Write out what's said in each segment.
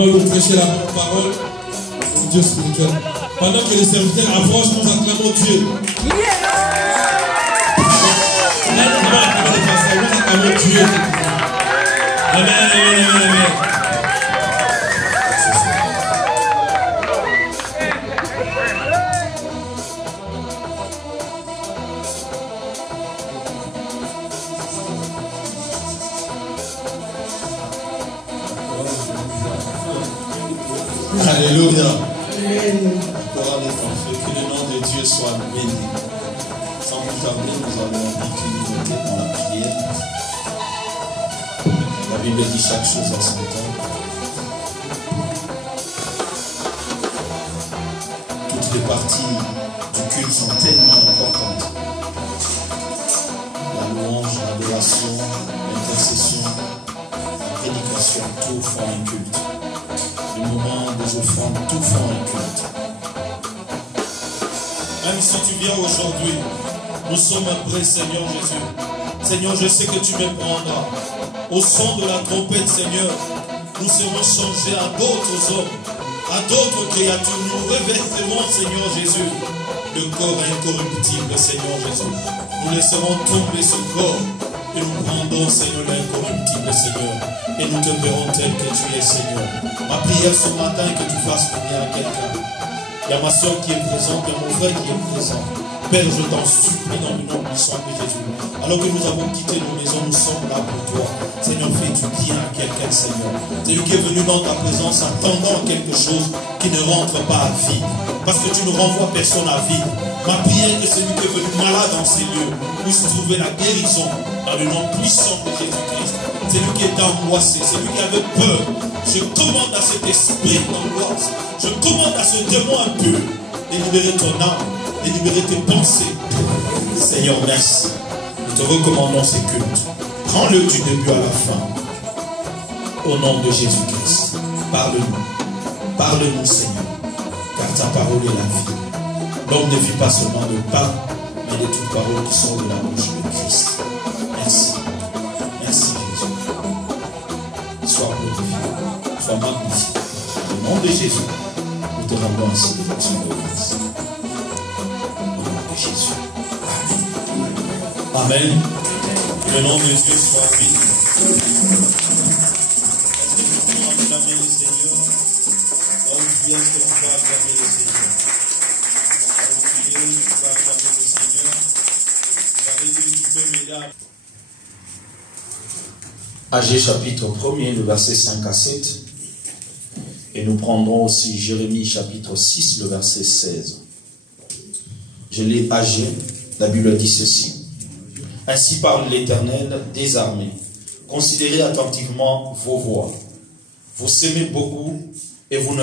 Pendant que vous prêchez la parole, mon Dieu spirituel. Pendant que les serviteurs approchent, nous acclamons Dieu. Nous acclamons Dieu. Amen, amen, amen, amen. Alléluia. Que le nom de Dieu soit béni. Sans plus tarder, nous allons l'opportunité dans la prière. La Bible dit chaque chose à son temps. Toutes les parties du culte sont tellement importantes. La louange, l'adoration, l'intercession, la prédication, tout font un culte. Le moment des offrandes, tout font un culte. Même si tu viens aujourd'hui, nous sommes prêts, Seigneur Jésus. Seigneur, je sais que tu me prendras. Au son de la trompette, Seigneur, nous serons changés à d'autres hommes, à d'autres créatures. Nous revêterons, Seigneur Jésus, le corps incorruptible, Seigneur Jésus. Nous laisserons tomber ce corps et nous prendrons, Seigneur, l'incorruptible, Seigneur. Et nous te verrons tel que tu es, Seigneur. Ma prière ce matin est que tu fasses bien à quelqu'un. Il y a ma soeur qui est présente, il y a mon frère qui est présent. Père, je t'en supplie dans le nom puissant de Jésus. Alors que nous avons quitté nos maisons, nous sommes là pour toi. Seigneur, fais du bien à quelqu'un, Seigneur. Celui qui est venu dans ta présence attendant quelque chose qui ne rentre pas à vie. Parce que tu ne renvoies personne à vie. Ma prière est que celui qui est venu malade dans ces lieux puisse trouver la guérison dans le nom puissant de Jésus-Christ. Celui qui est angoissé, celui qui avait peur, je commande à cet esprit d'angoisse, je commande à ce démon impur de libérer ton âme, de libérer tes pensées. Seigneur, merci. Nous te recommandons ces cultes. Prends-le du début à la fin. Au nom de Jésus-Christ. Parle-nous. Parle-nous, Seigneur. Car ta parole est la vie. L'homme ne vit pas seulement de pain, mais de toutes paroles qui sont de la bouche de Christ. Merci. Merci, Jésus. Sois glorifié. Sois magnifié. Au nom de Jésus, nous te rendons ainsi de l'action de grâce. Au nom de Jésus. Amen. Amen. Que le nom de Dieu soit béni. Est-ce que nous pouvons acclamer le Seigneur? Oh, qui est-ce que nous pouvons acclamer le Seigneur? Oh, qui est-ce que nous pouvons acclamer le Seigneur? Vous avez dit, tu peux m'aider à... Agé chapitre 1er, le verset 5 à 7. Et nous prendrons aussi Jérémie chapitre 6, le verset 16. Je l'ai Agé. La Bible dit ceci. Ainsi parle l'Éternel des armées. Considérez attentivement vos voies. Vous semez beaucoup et vous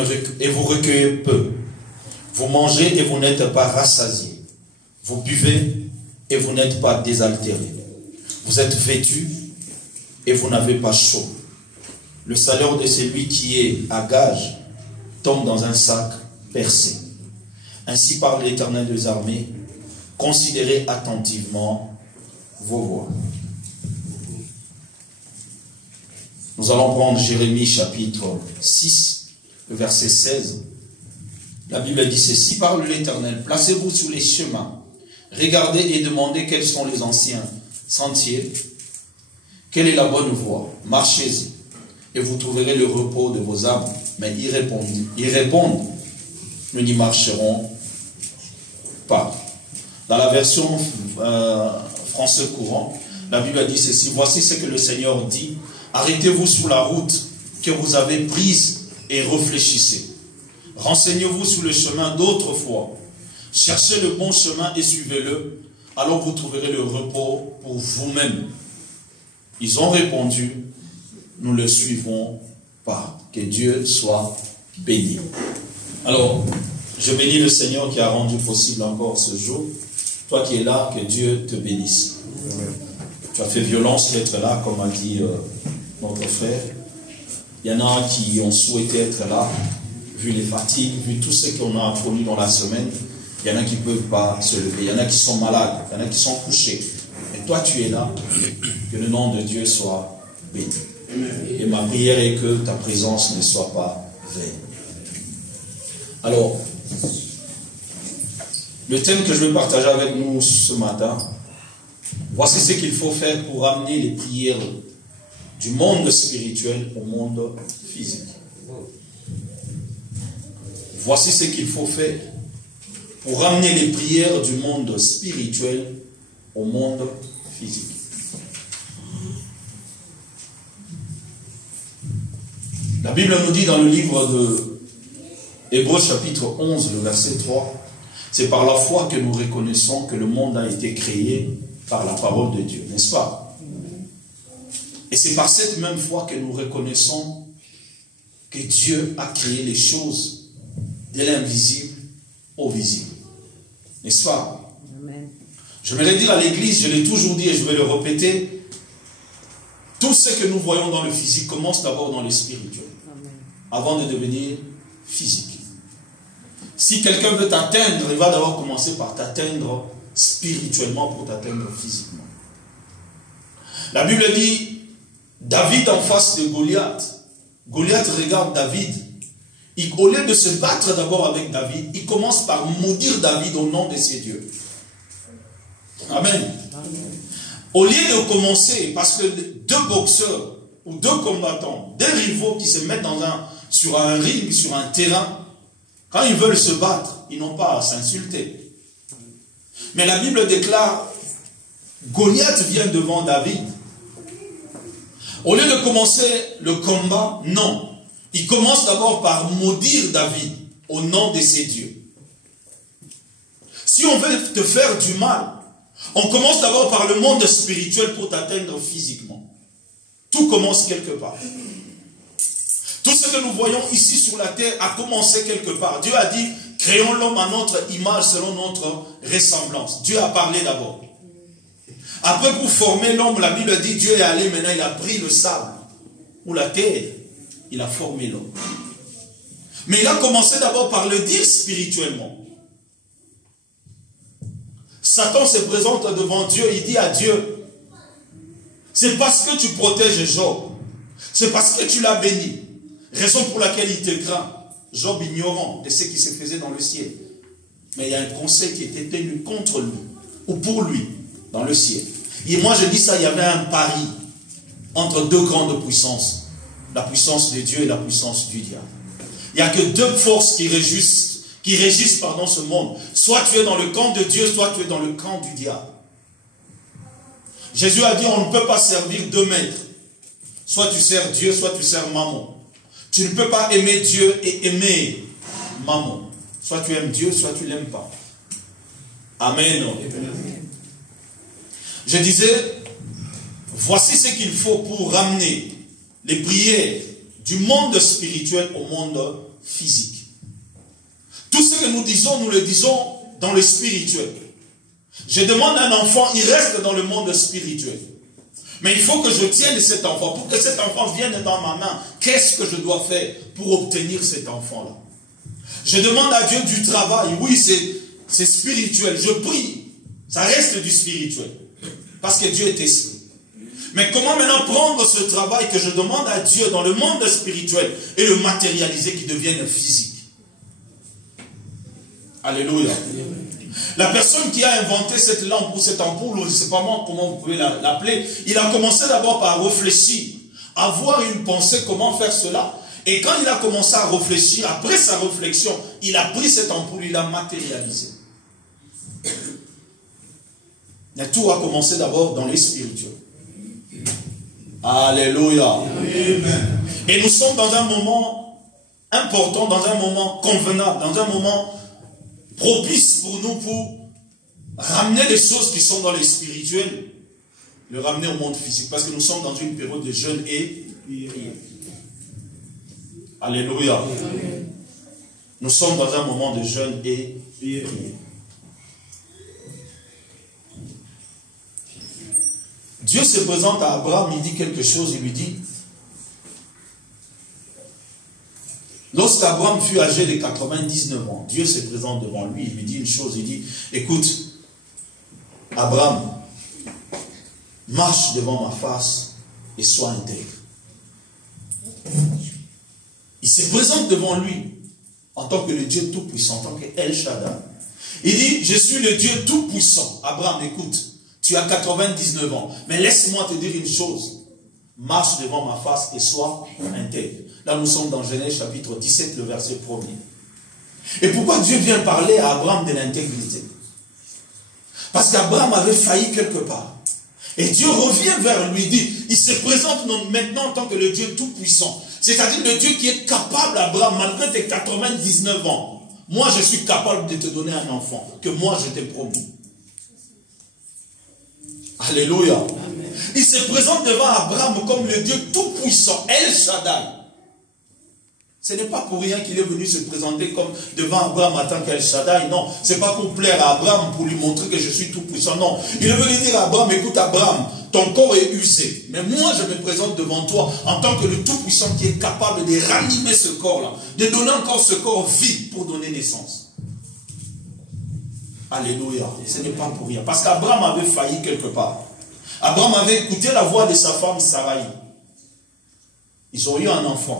recueillez peu. Vous mangez et vous n'êtes pas rassasiés. Vous buvez et vous n'êtes pas désaltérés. Vous êtes vêtus et vous n'avez pas chaud. Le salaire de celui qui est à gage tombe dans un sac percé. Ainsi parle l'Éternel des armées. Considérez attentivement vos voies. Nous allons prendre Jérémie chapitre 6, le verset 16. La Bible dit ceci, parle l'Éternel, placez-vous sur les chemins, regardez et demandez quels sont les anciens sentiers, quelle est la bonne voie, marchez-y, et vous trouverez le repos de vos âmes. Mais ils répondent, nous n'y marcherons pas. Dans la version français courant, la Bible dit ceci, voici ce que le Seigneur dit, arrêtez-vous sur la route que vous avez prise et réfléchissez. Renseignez-vous sur le chemin d'autrefois. Cherchez le bon chemin et suivez-le, alors vous trouverez le repos pour vous-même. Ils ont répondu, nous ne le suivons pas. Que Dieu soit béni. Alors, je bénis le Seigneur qui a rendu possible encore ce jour. Toi qui es là, que Dieu te bénisse. Tu as fait violence d'être là, comme a dit notre frère. Il y en a qui ont souhaité être là, vu les fatigues, vu tout ce qu'on a connu dans la semaine. Il y en a qui ne peuvent pas se lever. Il y en a qui sont malades. Il y en a qui sont couchés. Et toi, tu es là. Que le nom de Dieu soit béni. Et ma prière est que ta présence ne soit pas vaine. Alors, le thème que je veux partager avec nous ce matin, voici ce qu'il faut faire pour amener les prières du monde spirituel au monde physique. Voici ce qu'il faut faire pour ramener les prières du monde spirituel au monde physique. La Bible nous dit dans le livre de Hébreux chapitre 11, le verset 3, c'est par la foi que nous reconnaissons que le monde a été créé par la parole de Dieu, n'est-ce pas? Et c'est par cette même foi que nous reconnaissons que Dieu a créé les choses de l'invisible au visible. N'est-ce pas? Amen. Je vais dire à l'église, je l'ai toujours dit et je vais le répéter, tout ce que nous voyons dans le physique commence d'abord dans le spirituel, avant de devenir physique. Si quelqu'un veut t'atteindre, il va d'abord commencer par t'atteindre spirituellement pour t'atteindre physiquement. La Bible dit, David en face de Goliath. Goliath regarde David. Au lieu de se battre d'abord avec David, il commence par maudire David au nom de ses dieux. Amen. Au lieu de commencer, parce que deux boxeurs ou deux combattants, deux rivaux qui se mettent sur un ring, sur un terrain, quand ils veulent se battre, ils n'ont pas à s'insulter. Mais la Bible déclare, Goliath vient devant David. Au lieu de commencer le combat, non. Il commence d'abord par maudire David au nom de ses dieux. Si on veut te faire du mal, on commence d'abord par le monde spirituel pour t'atteindre physiquement. Tout commence quelque part. Tout ce que nous voyons ici sur la terre a commencé quelque part. Dieu a dit, créons l'homme à notre image selon notre ressemblance. Dieu a parlé d'abord. Après, pour former l'homme, la Bible dit, Dieu est allé maintenant, il a pris le sable ou la terre. Il a formé l'homme. Mais il a commencé d'abord par le dire spirituellement. Satan se présente devant Dieu, il dit à Dieu, c'est parce que tu protèges Job, c'est parce que tu l'as béni, raison pour laquelle il te craint. Job ignorant de ce qui se faisait dans le ciel. Mais il y a un conseil qui était tenu contre lui, ou pour lui, dans le ciel. Et moi je dis ça, il y avait un pari entre deux grandes puissances. La puissance de Dieu et la puissance du diable. Il n'y a que deux forces qui régissent ce monde. Soit tu es dans le camp de Dieu, soit tu es dans le camp du diable. Jésus a dit, on ne peut pas servir deux maîtres. Soit tu sers Dieu, soit tu sers Mammon. Tu ne peux pas aimer Dieu et aimer Mammon. Soit tu aimes Dieu, soit tu ne l'aimes pas. Amen. Je disais, voici ce qu'il faut pour ramener les prières du monde spirituel au monde physique. Tout ce que nous disons, nous le disons dans le spirituel. Je demande à un enfant, il reste dans le monde spirituel. Mais il faut que je tienne cet enfant. Pour que cet enfant vienne dans ma main, qu'est-ce que je dois faire pour obtenir cet enfant-là? Je demande à Dieu du travail. Oui, c'est spirituel. Je prie. Ça reste du spirituel. Parce que Dieu est esprit. Mais comment maintenant prendre ce travail que je demande à Dieu dans le monde spirituel et le matérialiser qui devienne physique? Alléluia. La personne qui a inventé cette lampe ou cette ampoule, ou je ne sais pas moi comment vous pouvez l'appeler, il a commencé d'abord par réfléchir, avoir une pensée comment faire cela. Et quand il a commencé à réfléchir, après sa réflexion, il a pris cette ampoule, il l'a matérialisée. Mais tout a commencé d'abord dans les spirituels. Alléluia. Amen. Et nous sommes dans un moment important, dans un moment convenable, dans un moment propice pour nous pour ramener les choses qui sont dans les spirituels, le ramener au monde physique. Parce que nous sommes dans une période de jeûne et prière. Alléluia. Amen. Nous sommes dans un moment de jeûne et prière. Dieu se présente à Abraham, il dit quelque chose, il lui dit, lorsqu'Abraham fut âgé de 99 ans, Dieu se présente devant lui, il lui dit une chose, il dit, écoute, Abraham, marche devant ma face et sois intègre. se présente devant lui en tant que le Dieu Tout-Puissant, en tant que El Shaddai. Il dit, je suis le Dieu Tout-Puissant. Abraham, écoute, tu as 99 ans, mais laisse-moi te dire une chose. Marche devant ma face et sois intègre. Là, nous sommes dans Genèse chapitre 17, le verset 1er. Et pourquoi Dieu vient parler à Abraham de l'intégrité? Parce qu'Abraham avait failli quelque part. Et Dieu revient vers lui, dit, il se présente maintenant en tant que le Dieu Tout-Puissant. C'est-à-dire le Dieu qui est capable, Abraham, malgré tes 99 ans, moi je suis capable de te donner un enfant, que moi je t'ai promis. Alléluia. Amen. Il se présente devant Abraham comme le Dieu Tout-Puissant, El Shaddai. Ce n'est pas pour rien qu'il est venu se présenter comme devant Abraham en tant qu'El Shaddai. Non, ce n'est pas pour plaire à Abraham, pour lui montrer que je suis tout puissant. Non, il est venu dire à Abraham, écoute Abraham, ton corps est usé. Mais moi je me présente devant toi en tant que le tout puissant qui est capable de ranimer ce corps-là. De donner encore ce corps vide pour donner naissance. Alléluia. Ce n'est pas pour rien. Parce qu'Abraham avait failli quelque part. Abraham avait écouté la voix de sa femme Sarai. Ils ont eu un enfant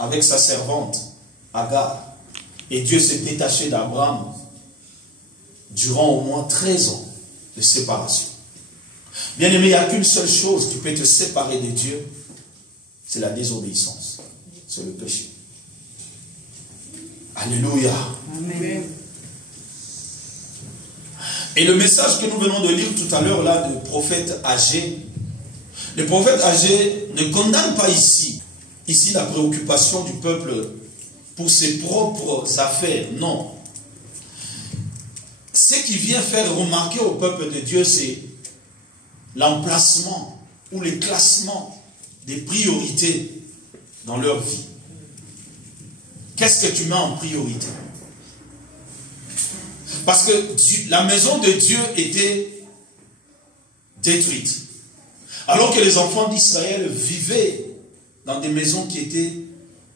avec sa servante, Agar. Et Dieu s'est détaché d'Abraham durant au moins 13 ans de séparation. Bien aimé, il n'y a qu'une seule chose qui peut te séparer de Dieu, c'est la désobéissance, c'est le péché. Alléluia. Amen. Et le message que nous venons de lire tout à l'heure là, du prophète Agé, le prophète Agé ne condamne pas ici la préoccupation du peuple pour ses propres affaires. Non. Ce qui vient faire remarquer au peuple de Dieu, c'est l'emplacement ou le classement des priorités dans leur vie. Qu'est-ce que tu mets en priorité? Parce que la maison de Dieu était détruite. Alors que les enfants d'Israël vivaient dans des maisons qui étaient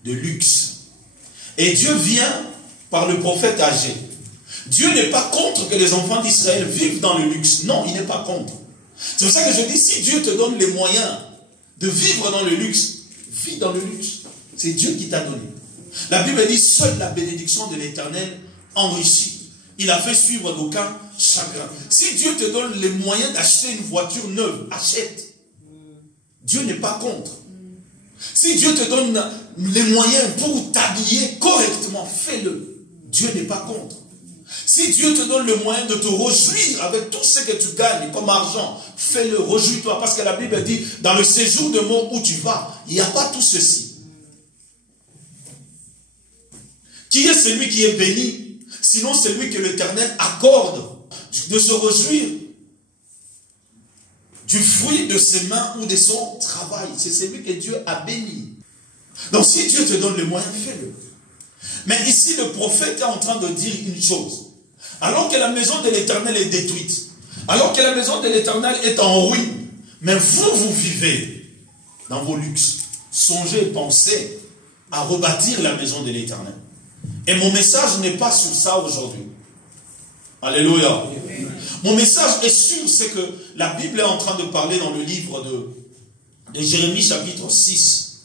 de luxe. Et Dieu vient par le prophète Agé. Dieu n'est pas contre que les enfants d'Israël vivent dans le luxe. Non, il n'est pas contre. C'est pour ça que je dis, si Dieu te donne les moyens de vivre dans le luxe, vis dans le luxe. C'est Dieu qui t'a donné. La Bible dit, seule la bénédiction de l'Éternel enrichit. Il a fait suivre d'aucuns chagrin. Si Dieu te donne les moyens d'acheter une voiture neuve, achète. Dieu n'est pas contre. Si Dieu te donne les moyens pour t'habiller correctement, fais-le. Dieu n'est pas contre. Si Dieu te donne le moyen de te réjouir avec tout ce que tu gagnes comme argent, fais-le, réjouis-toi. Parce que la Bible dit, dans le séjour de mort où tu vas, il n'y a pas tout ceci. Qui est celui qui est béni? Sinon celui que l'Éternel accorde de se réjouir du fruit de ses mains ou de son travail. C'est celui que Dieu a béni. Donc si Dieu te donne les moyens, fais-le. Mais ici le prophète est en train de dire une chose. Alors que la maison de l'Éternel est détruite, alors que la maison de l'Éternel est en ruine, mais vous vivez dans vos luxes. Songez, pensez à rebâtir la maison de l'Éternel. Et mon message n'est pas sur ça aujourd'hui. Alléluia. Mon message est sur ce que la Bible est en train de parler dans le livre de Jérémie chapitre 6.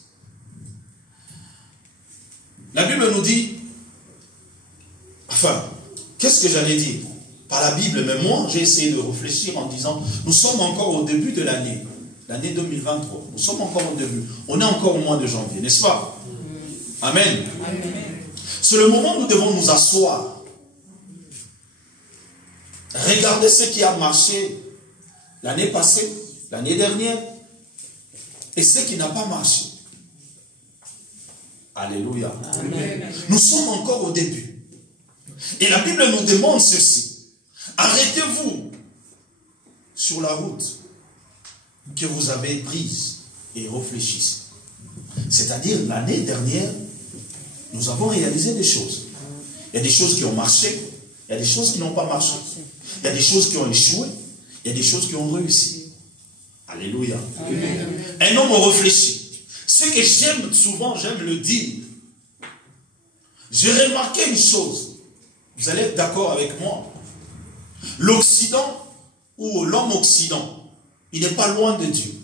La Bible nous dit, enfin, qu'est-ce que j'allais dire? Pas la Bible, mais moi, j'ai essayé de réfléchir en disant, nous sommes encore au début de l'année 2023. Nous sommes encore au début. On est encore au mois de janvier, n'est-ce pas? Amen. Amen. C'est le moment où nous devons nous asseoir. Regardez ce qui a marché l'année passée, l'année dernière, et ce qui n'a pas marché. Alléluia. Amen. Nous sommes encore au début. Et la Bible nous demande ceci. Arrêtez-vous sur la route que vous avez prise et réfléchissez. C'est-à-dire, l'année dernière, nous avons réalisé des choses. Il y a des choses qui ont marché, il y a des choses qui n'ont pas marché. Il y a des choses qui ont échoué, il y a des choses qui ont réussi. Alléluia. Amen. Un homme réfléchit. Ce que j'aime souvent, j'aime le dire. J'ai remarqué une chose. Vous allez être d'accord avec moi. L'Occident, ou l'homme occident, il n'est pas loin de Dieu.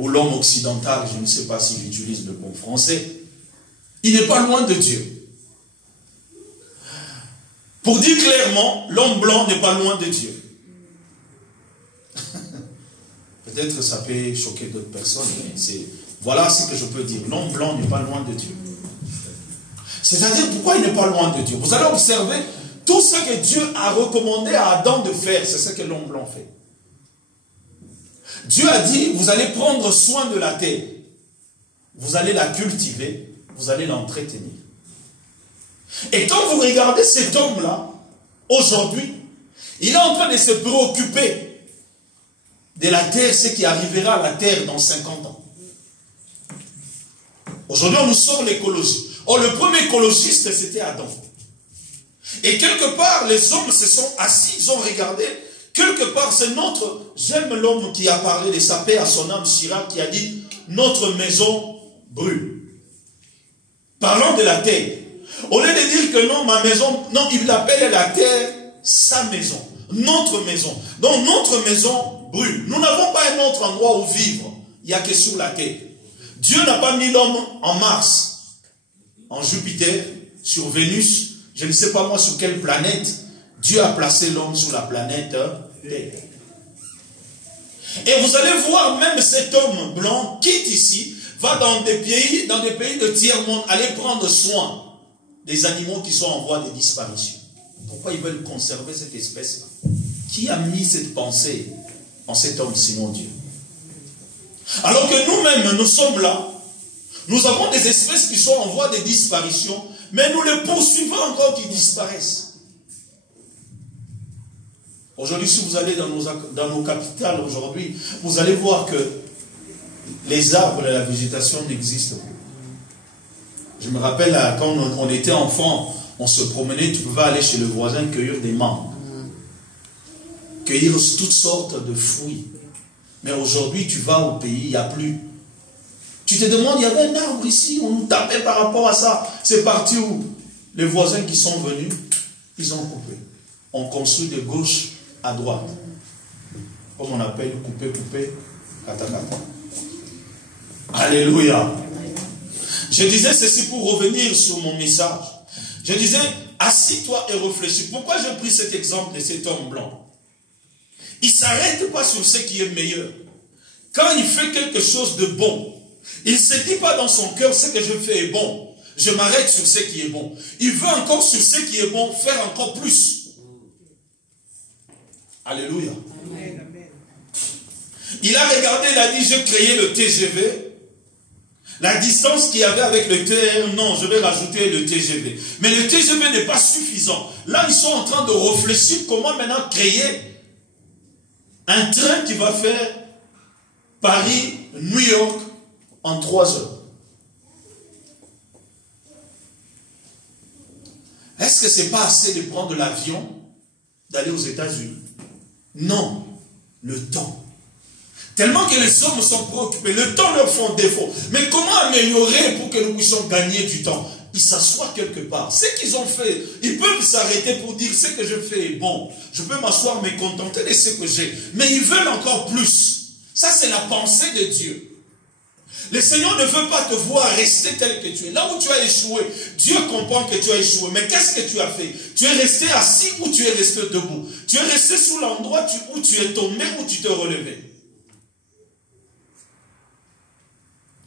ou l'homme occidental, je ne sais pas si j'utilise le bon français, il n'est pas loin de Dieu. Pour dire clairement, l'homme blanc n'est pas loin de Dieu. Peut-être ça peut choquer d'autres personnes, mais voilà ce que je peux dire. L'homme blanc n'est pas loin de Dieu. C'est-à-dire, pourquoi il n'est pas loin de Dieu? Vous allez observer, tout ce que Dieu a recommandé à Adam de faire, c'est ce que l'homme blanc fait. Dieu a dit, vous allez prendre soin de la terre. Vous allez la cultiver, vous allez l'entretenir. Et quand vous regardez cet homme-là, aujourd'hui, il est en train de se préoccuper de la terre, ce qui arrivera à la terre dans 50 ans. Aujourd'hui, on nous sort l'écologie. Or, le premier écologiste, c'était Adam. Et quelque part, les hommes se sont assis, ils ont regardé. Quelque part, c'est j'aime l'homme qui a parlé de sa paix à son âme, Chirac, qui a dit, notre maison brûle. Parlant de la terre. Au lieu de dire que non, ma maison, non, il appelle la terre sa maison, notre maison. Donc, notre maison brûle. Nous n'avons pas un autre endroit où vivre. Il n'y a que sur la terre. Dieu n'a pas mis l'homme en Mars, en Jupiter, sur Vénus, je ne sais pas moi sur quelle planète. Dieu a placé l'homme sur la planète Terre. Et vous allez voir, même cet homme blanc quitte ici, va dans des pays de tiers-monde, aller prendre soin des animaux qui sont en voie de disparition. Pourquoi ils veulent conserver cette espèce-là? Qui a mis cette pensée en cet homme, sinon Dieu? Alors que nous-mêmes, nous sommes là, nous avons des espèces qui sont en voie de disparition, mais nous les poursuivons encore qu'ils disparaissent. Aujourd'hui, si vous allez dans nos capitales aujourd'hui, vous allez voir que les arbres et la végétation n'existent plus. Je me rappelle, quand on était enfant, on se promenait, tu pouvais aller chez le voisin cueillir des mangues, cueillir toutes sortes de fruits. Mais aujourd'hui, tu vas au pays, il n'y a plus. Tu te demandes, il y avait un arbre ici, on nous tapait par rapport à ça. C'est parti où? Les voisins qui sont venus, ils ont coupé. On construit de gauche à droite. Comme on appelle couper, kata. Alléluia. Je disais ceci pour revenir sur mon message. Je disais, assis-toi et réfléchis. Pourquoi j'ai pris cet exemple de cet homme blanc? Il ne s'arrête pas sur ce qui est meilleur. Quand il fait quelque chose de bon, il ne se dit pas dans son cœur, ce que je fais est bon. Je m'arrête sur ce qui est bon. Il veut encore sur ce qui est bon faire encore plus. Alléluia. Amen. Il a regardé, il a dit, j'ai créé le TGV. La distance qu'il y avait avec le TR, non, je vais rajouter le TGV. Mais le TGV n'est pas suffisant. Là, ils sont en train de réfléchir comment maintenant créer un train qui va faire Paris-New York en 3 heures. Est-ce que ce n'est pas assez de prendre l'avion, d'aller aux États-Unis? Non, le temps. Tellement que les hommes sont préoccupés, le temps leur fait défaut. Mais comment améliorer pour que nous puissions gagner du temps? Ils s'assoient quelque part. Ce qu'ils ont fait, ils peuvent s'arrêter pour dire ce que je fais est bon. Je peux m'asseoir, me contenter de ce que j'ai. Mais ils veulent encore plus. Ça, c'est la pensée de Dieu. Le Seigneur ne veut pas te voir rester tel que tu es. Là où tu as échoué, Dieu comprend que tu as échoué. Mais qu'est-ce que tu as fait? Tu es resté assis ou tu es resté debout? Tu es resté sous l'endroit où tu es tombé ou tu t'es relevé?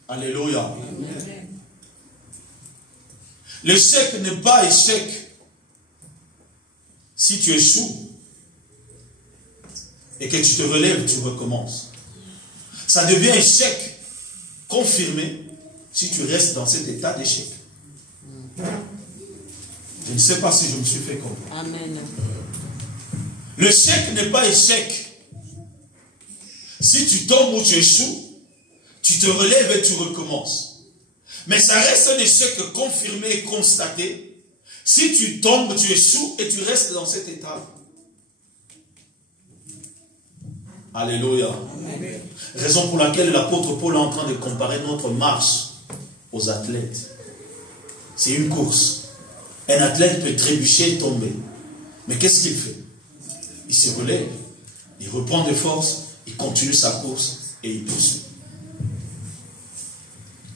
Alléluia. Amen. L'échec n'est pas échec si tu échoues et que tu te relèves, tu recommences. Ça devient échec confirmé si tu restes dans cet état d'échec. Je ne sais pas si je me suis fait comprendre. Amen. L'échec n'est pas échec si tu tombes ou tu échoues, tu te relèves et tu recommences. Mais ça reste un échec confirmé et constaté si tu tombes, tu échoues et tu restes dans cet état. Alléluia. Amen. Raison pour laquelle l'apôtre Paul est en train de comparer notre marche aux athlètes. C'est une course. Un athlète peut trébucher et tomber. Mais qu'est-ce qu'il fait? Il se relève, il reprend des forces, il continue sa course et il poursuit.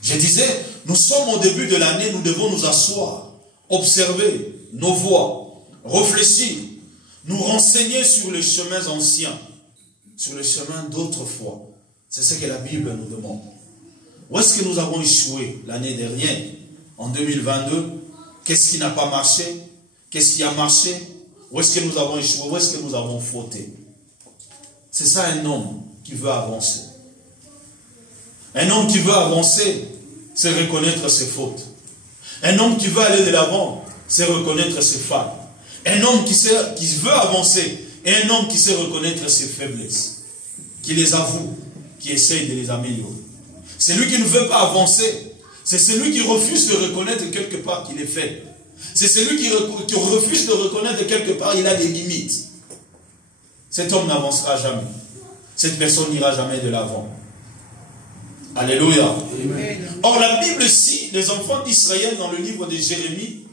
Je disais, nous sommes au début de l'année, nous devons nous asseoir, observer nos voies, réfléchir, nous renseigner sur les chemins anciens, sur les chemins d'autrefois. C'est ce que la Bible nous demande. Où est-ce que nous avons échoué l'année dernière, en 2022? Qu'est-ce qui n'a pas marché? Qu'est-ce qui a marché? Où est-ce que nous avons échoué? Où est-ce que nous avons fauté? C'est ça un homme qui veut avancer. Un homme qui veut avancer, c'est reconnaître ses fautes. Un homme qui veut aller de l'avant, c'est reconnaître ses failles. Un homme qui veut avancer, et un homme qui sait reconnaître ses faiblesses, qui les avoue, qui essaye de les améliorer. Celui qui ne veut pas avancer, c'est celui qui refuse de reconnaître quelque part qu'il est faible. C'est celui qui refuse de reconnaître quelque part qu'il a des limites. Cet homme n'avancera jamais. Cette personne n'ira jamais de l'avant. Alléluia. Amen. Or, la Bible cite les enfants d'Israël dans le livre de Jérémie.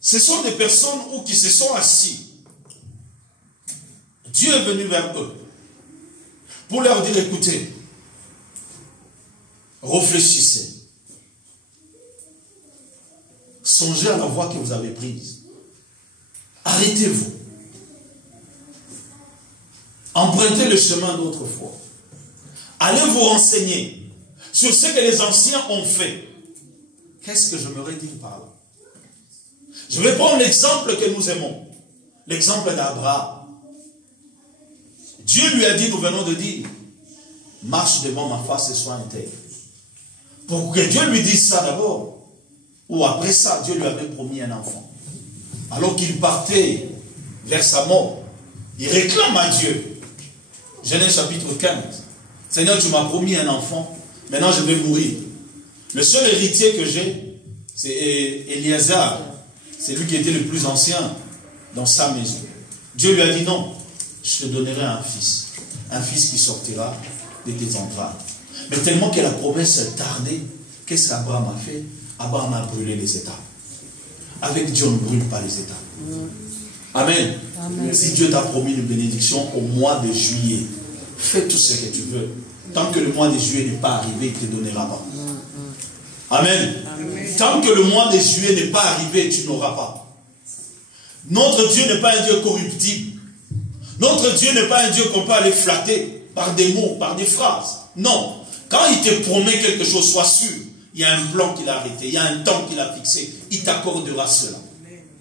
Ce sont des personnes qui se sont assis. Dieu est venu vers eux pour leur dire, écoutez, réfléchissez. Songez à la voie que vous avez prise. Arrêtez-vous. Empruntez le chemin d'autrefois. Allez vous renseigner sur ce que les anciens ont fait. Qu'est-ce que j'aimerais dire par là? Je vais prendre l'exemple que nous aimons. L'exemple d'Abraham. Dieu lui a dit, nous venons de dire, marche devant ma face et sois intègre. Pour que Dieu lui dise ça d'abord, ou après ça, Dieu lui avait promis un enfant. Alors qu'il partait vers sa mort, il réclame à Dieu. Genèse chapitre 15. Seigneur, tu m'as promis un enfant, maintenant je vais mourir. Le seul héritier que j'ai, c'est Éléazar. C'est lui qui était le plus ancien dans sa maison. Dieu lui a dit non, je te donnerai un fils qui sortira de tes entrailles. Mais tellement que la promesse tardait, qu'est-ce qu'Abraham a fait? Abraham a brûlé les étapes. Avec Dieu, on ne brûle pas les étapes. Amen. Amen. Si Dieu t'a promis une bénédiction au mois de juillet, fais tout ce que tu veux. Tant que le mois de juillet n'est pas arrivé, il ne te donnera pas. Amen. Amen. Tant que le mois de juillet n'est pas arrivé, tu n'auras pas. Notre Dieu n'est pas un Dieu corruptible. Notre Dieu n'est pas un Dieu qu'on peut aller flatter par des mots, par des phrases. Non. Quand il te promet quelque chose, sois sûr. Il y a un plan qu'il a arrêté. Il y a un temps qu'il a fixé. Il t'accordera cela.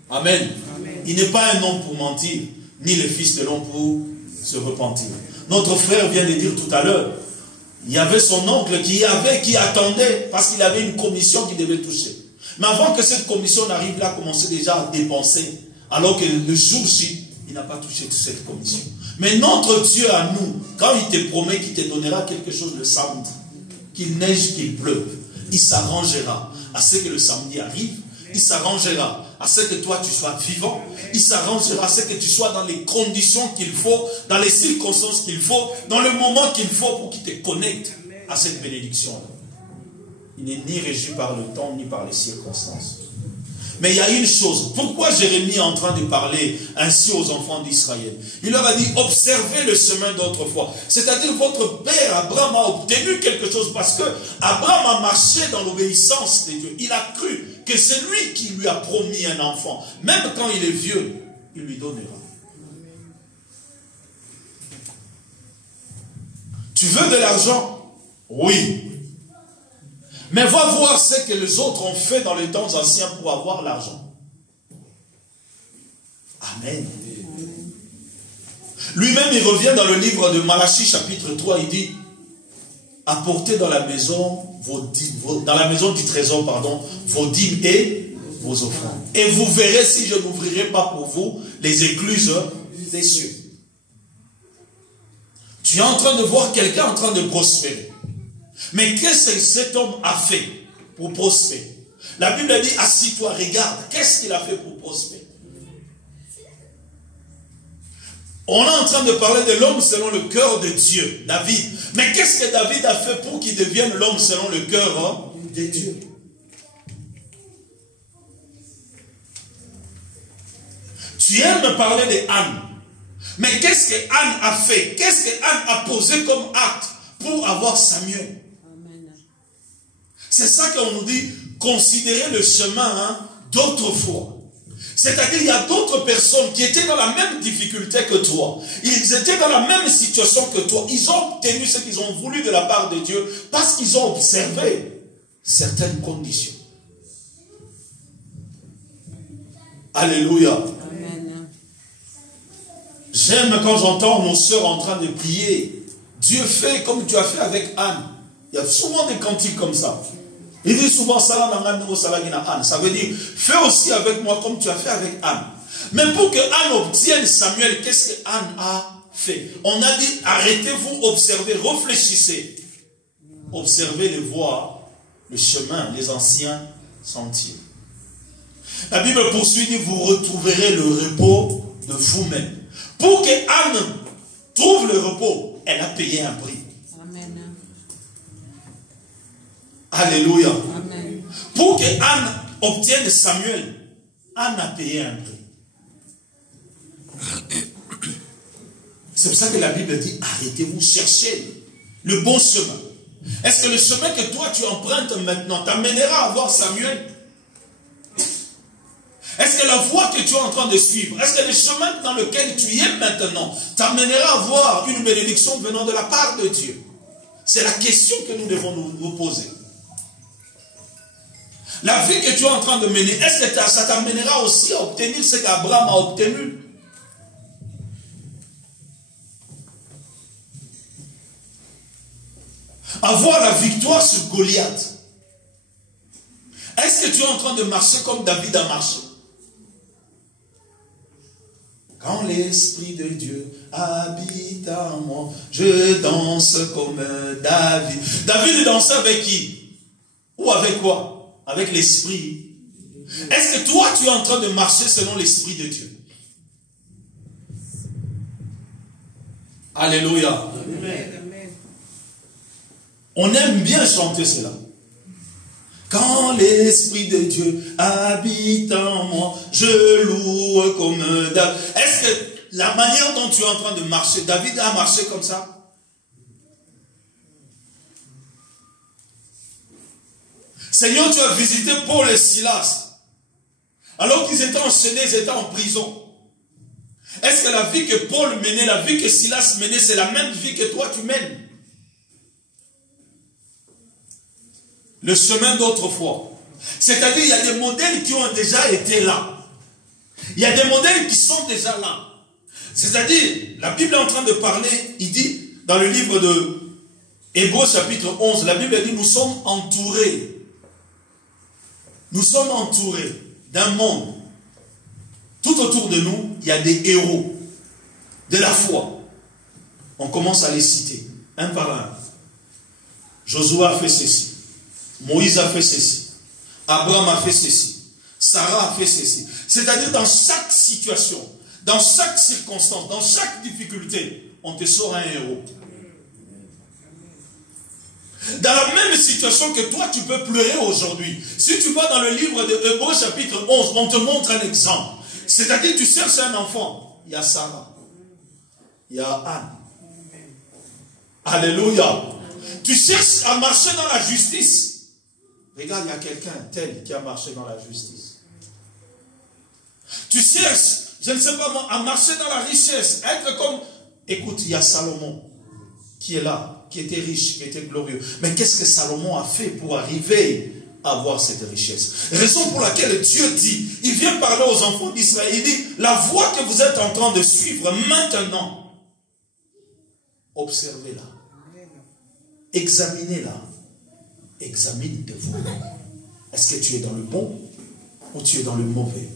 Amen. Amen. Il n'est pas un homme pour mentir, ni le fils de l'homme pour se repentir. Notre frère vient de dire tout à l'heure, il y avait son oncle qui attendait, parce qu'il avait une commission qu'il devait toucher. Mais avant que cette commission n'arrive, il a commencé déjà à dépenser, alors que le jour-ci, il n'a pas touché toute cette commission. Mais notre Dieu à nous, quand il te promet qu'il te donnera quelque chose le samedi, qu'il neige, qu'il pleuve, il s'arrangera à ce que le samedi arrive, il s'arrangera à ce que toi tu sois vivant, il s'arrangera à ce que tu sois dans les conditions qu'il faut, dans les circonstances qu'il faut, dans le moment qu'il faut pour qu'il te connecte à cette bénédiction-là. Il n'est ni régi par le temps, ni par les circonstances. Mais il y a une chose, pourquoi Jérémie est en train de parler ainsi aux enfants d'Israël? Il leur a dit, observez le chemin d'autrefois. C'est-à-dire, votre père Abraham a obtenu quelque chose parce que Abraham a marché dans l'obéissance de Dieu. Il a cru que c'est lui qui lui a promis un enfant. Même quand il est vieux, il lui donnera. Tu veux de l'argent? Oui. Mais va voir ce que les autres ont fait dans les temps anciens pour avoir l'argent. Amen. Lui-même, il revient dans le livre de Malachie, chapitre 3, il dit, apportez dans la maison du trésor, vos dîmes et vos offrandes. Et vous verrez si je n'ouvrirai pas pour vous les écluses des cieux. Tu es en train de voir quelqu'un en train de prospérer. Mais qu'est-ce que cet homme a fait pour prospérer? La Bible dit, assis-toi, regarde. Qu'est-ce qu'il a fait pour prospérer? On est en train de parler de l'homme selon le cœur de Dieu, David. Mais qu'est-ce que David a fait pour qu'il devienne l'homme selon le cœur de Dieu? Tu aimes parler de Anne. Mais qu'est-ce que Anne a fait? Qu'est-ce que Anne a posé comme acte pour avoir Samuel? C'est ça qu'on nous dit, considérer le chemin d'autrefois. C'est-à-dire, il y a d'autres personnes qui étaient dans la même difficulté que toi. Ils étaient dans la même situation que toi. Ils ont obtenu ce qu'ils ont voulu de la part de Dieu parce qu'ils ont observé certaines conditions. Alléluia. Amen. J'aime quand j'entends nos sœurs en train de prier. Dieu fait comme tu as fait avec Anne. Il y a souvent des cantiques comme ça. Il dit souvent, ça veut dire, fais aussi avec moi comme tu as fait avec Anne. Mais pour que Anne obtienne Samuel, qu'est-ce que Anne a fait? On a dit, arrêtez-vous, observez, réfléchissez. Observez les voies, le chemin, les anciens sentiers. La Bible poursuit, dit, vous retrouverez le repos de vous-même. Pour que Anne trouve le repos, elle a payé un prix. Amen. Alléluia. Amen. Pour que Anne obtienne Samuel, Anne a payé un prix. C'est pour ça que la Bible dit, arrêtez-vous, cherchez le bon chemin. Est-ce que le chemin que toi tu empruntes maintenant t'amènera à voir Samuel? Est-ce que la voie que tu es en train de suivre, est-ce que le chemin dans lequel tu es maintenant t'amènera à voir une bénédiction venant de la part de Dieu? C'est la question que nous devons nous poser. La vie que tu es en train de mener, est-ce que ça t'amènera aussi à obtenir ce qu'Abraham a obtenu? Avoir la victoire sur Goliath. Est-ce que tu es en train de marcher comme David a marché? Quand l'Esprit de Dieu habite en moi, je danse comme David. David dansait avec qui? Ou avec quoi? Avec l'Esprit. Est-ce que toi, tu es en train de marcher selon l'Esprit de Dieu? Alléluia. Amen. On aime bien chanter cela. Quand l'Esprit de Dieu habite en moi, je loue comme David. Est-ce que la manière dont tu es en train de marcher, David a marché comme ça? Seigneur, tu as visité Paul et Silas. Alors qu'ils étaient enchaînés, ils étaient en prison. Est-ce que la vie que Paul menait, la vie que Silas menait, c'est la même vie que toi tu mènes? Le chemin d'autrefois. C'est-à-dire, il y a des modèles qui ont déjà été là. Il y a des modèles qui sont déjà là. C'est-à-dire, la Bible est en train de parler, il dit, dans le livre de Hébreux chapitre 11, la Bible dit, nous sommes entourés. Nous sommes entourés d'un monde. Tout autour de nous, il y a des héros de la foi. On commence à les citer, un par un. Josué a fait ceci. Moïse a fait ceci. Abraham a fait ceci. Sarah a fait ceci. C'est-à-dire dans chaque situation, dans chaque circonstance, dans chaque difficulté, on te sort un héros. Dans la même situation que toi, tu peux pleurer aujourd'hui. Si tu vas dans le livre de Hébreux chapitre 11, on te montre un exemple. C'est-à-dire tu cherches un enfant. Il y a Sarah. Il y a Anne. Alléluia. Tu cherches à marcher dans la justice. Regarde, il y a quelqu'un tel qui a marché dans la justice. Tu cherches, je ne sais pas moi, à marcher dans la richesse, être comme... Écoute, il y a Salomon qui est là, qui était riche, qui était glorieux. Mais qu'est-ce que Salomon a fait pour arriver à avoir cette richesse? Raison pour laquelle Dieu dit, il vient parler aux enfants d'Israël, il dit, la voie que vous êtes en train de suivre maintenant, observez-la, examinez-la. Examine de vous. Est-ce que tu es dans le bon ou tu es dans le mauvais?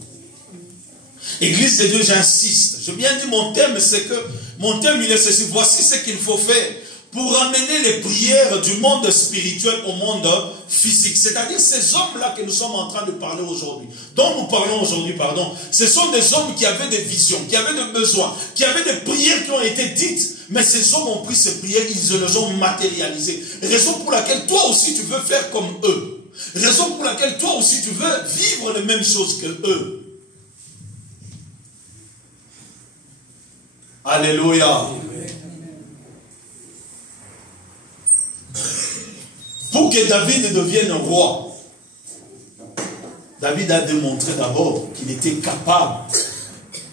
Église de Dieu, j'insiste. Je viens dire mon thème, c'est que mon thème il est ceci. Voici ce qu'il faut faire pour ramener les prières du monde spirituel au monde physique. C'est-à-dire ces hommes-là que nous sommes en train de parler aujourd'hui, dont nous parlons aujourd'hui, pardon, ce sont des hommes qui avaient des visions, qui avaient des besoins, qui avaient des prières qui ont été dites. Mais ces hommes ont pris ces prières, ils les ont matérialisées. Raison pour laquelle toi aussi tu veux faire comme eux. Raison pour laquelle toi aussi tu veux vivre les mêmes choses que eux. Alléluia. Pour que David devienne roi, David a démontré d'abord qu'il était capable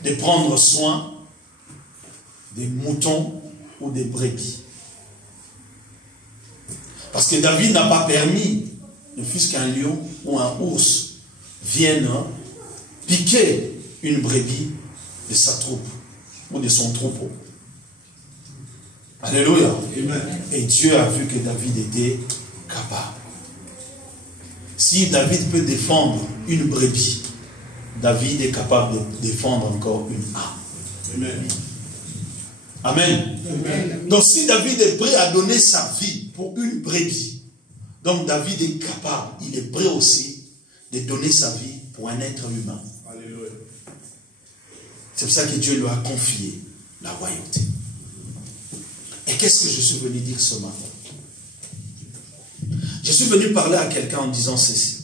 de prendre soin des moutons ou des brebis. Parce que David n'a pas permis, ne fût-ce qu'un lion ou un ours vienne piquer une brebis de sa troupe ou de son troupeau. Alléluia. Amen. Et Dieu a vu que David était capable. Si David peut défendre une brebis, David est capable de défendre encore une âme. Amen. Amen. Amen. Donc si David est prêt à donner sa vie pour une brebis, donc David est capable, il est prêt aussi de donner sa vie pour un être humain. Alléluia. C'est pour ça que Dieu lui a confié la royauté. Et qu'est-ce que je suis venu dire ce matin? Je suis venu parler à quelqu'un en disant ceci.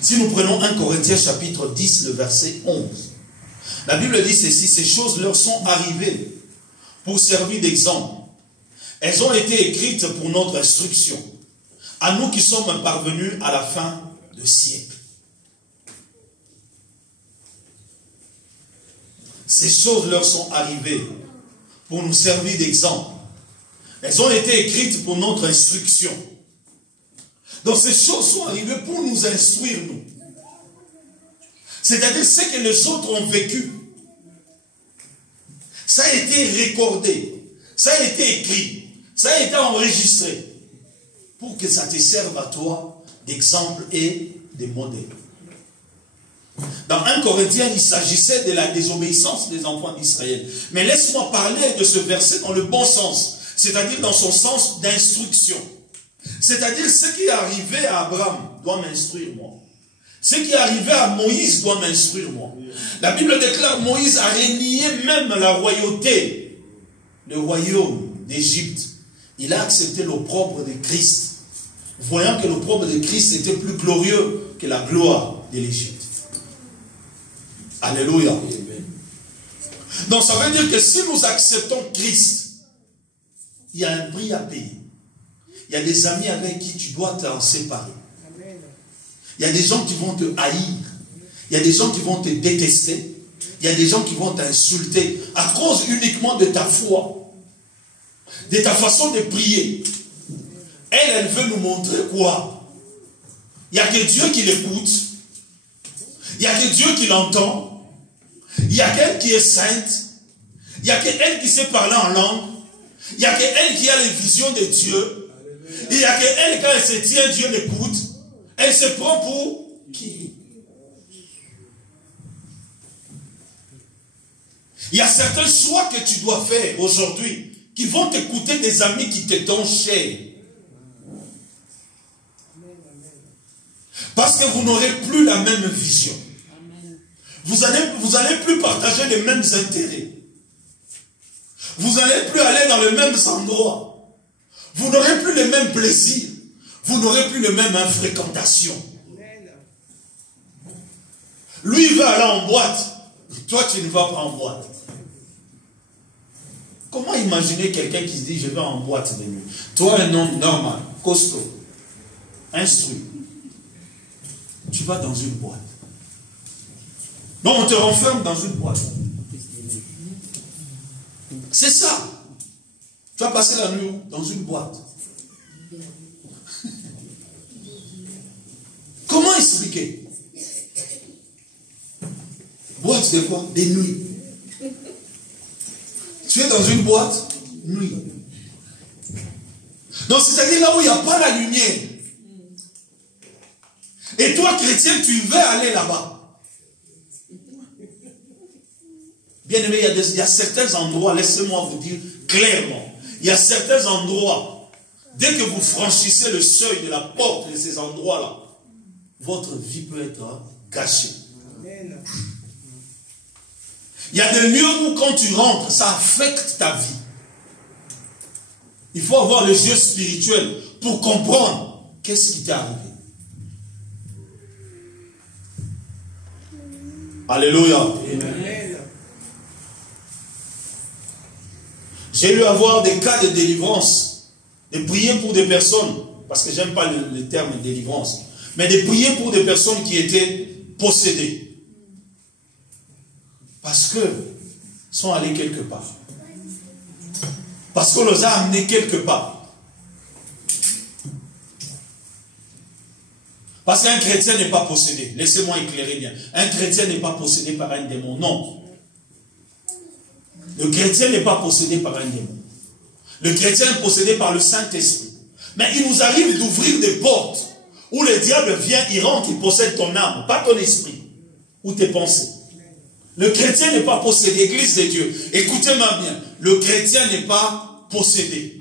Si nous prenons 1 Corinthiens chapitre 10, le verset 11, la Bible dit ceci: ces choses leur sont arrivées pour servir d'exemple. Elles ont été écrites pour notre instruction, à nous qui sommes parvenus à la fin du siècle. Ces choses leur sont arrivées pour nous servir d'exemple. Elles ont été écrites pour notre instruction. Donc ces choses sont arrivées pour nous instruire, nous. C'est-à-dire ce que les autres ont vécu. Ça a été recordé, ça a été écrit, ça a été enregistré pour que ça te serve à toi d'exemple et de modèle. Dans 1 Corinthiens, il s'agissait de la désobéissance des enfants d'Israël. Mais laisse-moi parler de ce verset dans le bon sens, c'est-à-dire dans son sens d'instruction. C'est-à-dire ce qui est arrivé à Abraham doit m'instruire moi. Ce qui est arrivé à Moïse doit m'instruire moi. La Bible déclare Moïse a renié même la royauté, le royaume d'Égypte. Il a accepté l'opprobre de Christ, voyant que l'opprobre de Christ était plus glorieux que la gloire de l'Égypte. Alléluia. Donc ça veut dire que si nous acceptons Christ, il y a un prix à payer. Il y a des amis avec qui tu dois t'en séparer. Il y a des gens qui vont te haïr. Il y a des gens qui vont te détester. Il y a des gens qui vont t'insulter à cause uniquement de ta foi, de ta façon de prier. Elle veut nous montrer quoi? Il n'y a que Dieu qui l'écoute. Il n'y a que Dieu qui l'entend. Il n'y a qu'elle qui est sainte. Il n'y a qu'elle qui sait parler en langue. Il n'y a qu'elle qui a les visions de Dieu. Il n'y a qu'elle, quand elle se tient, Dieu l'écoute. Elle se prend pour qui? Il y a certains choix que tu dois faire aujourd'hui qui vont te coûter des amis qui te donnent cher. Parce que vous n'aurez plus la même vision. Vous allez plus partager les mêmes intérêts. Vous n'allez plus aller dans les mêmes endroits. Vous n'aurez plus les mêmes plaisirs. Vous n'aurez plus les mêmes fréquentations. Lui, il va aller en boîte. Toi, tu ne vas pas en boîte. Comment imaginer quelqu'un qui se dit, je vais en boîte de nuit? Toi, un homme normal, costaud, instruit. Tu vas dans une boîte. Non, on te renferme dans une boîte. C'est ça. Tu vas passer la nuit dans une boîte. Comment expliquer? Boîte, c'est quoi? Des nuits. Tu es dans une boîte, nuit. Donc, c'est-à-dire là où il n'y a pas la lumière. Et toi, chrétien, tu veux aller là-bas. Bien aimé, il y a certains endroits, laissez-moi vous dire clairement, il y a certains endroits, dès que vous franchissez le seuil de la porte de ces endroits-là, votre vie peut être gâchée. Il y a des lieux où quand tu rentres, ça affecte ta vie. Il faut avoir les yeux spirituels pour comprendre qu'est-ce qui t'est arrivé. Alléluia. Amen. J'ai eu à voir des cas de délivrance, de prier pour des personnes. parce que j'aime pas le terme délivrance, mais de prier pour des personnes qui étaient possédées. Parce que sont allés quelque part. Parce qu'on les a amenés quelque part. Parce qu'un chrétien n'est pas possédé. Laissez-moi éclairer bien. Un chrétien n'est pas possédé par un démon. Non. Le chrétien n'est pas possédé par un démon. Le chrétien est possédé par le Saint-Esprit. Mais il nous arrive d'ouvrir des portes où le diable vient, il rentre, il possède ton âme, pas ton esprit, ou tes pensées. Le chrétien n'est pas possédé, Église de Dieu. Écoutez-moi bien, le chrétien n'est pas possédé.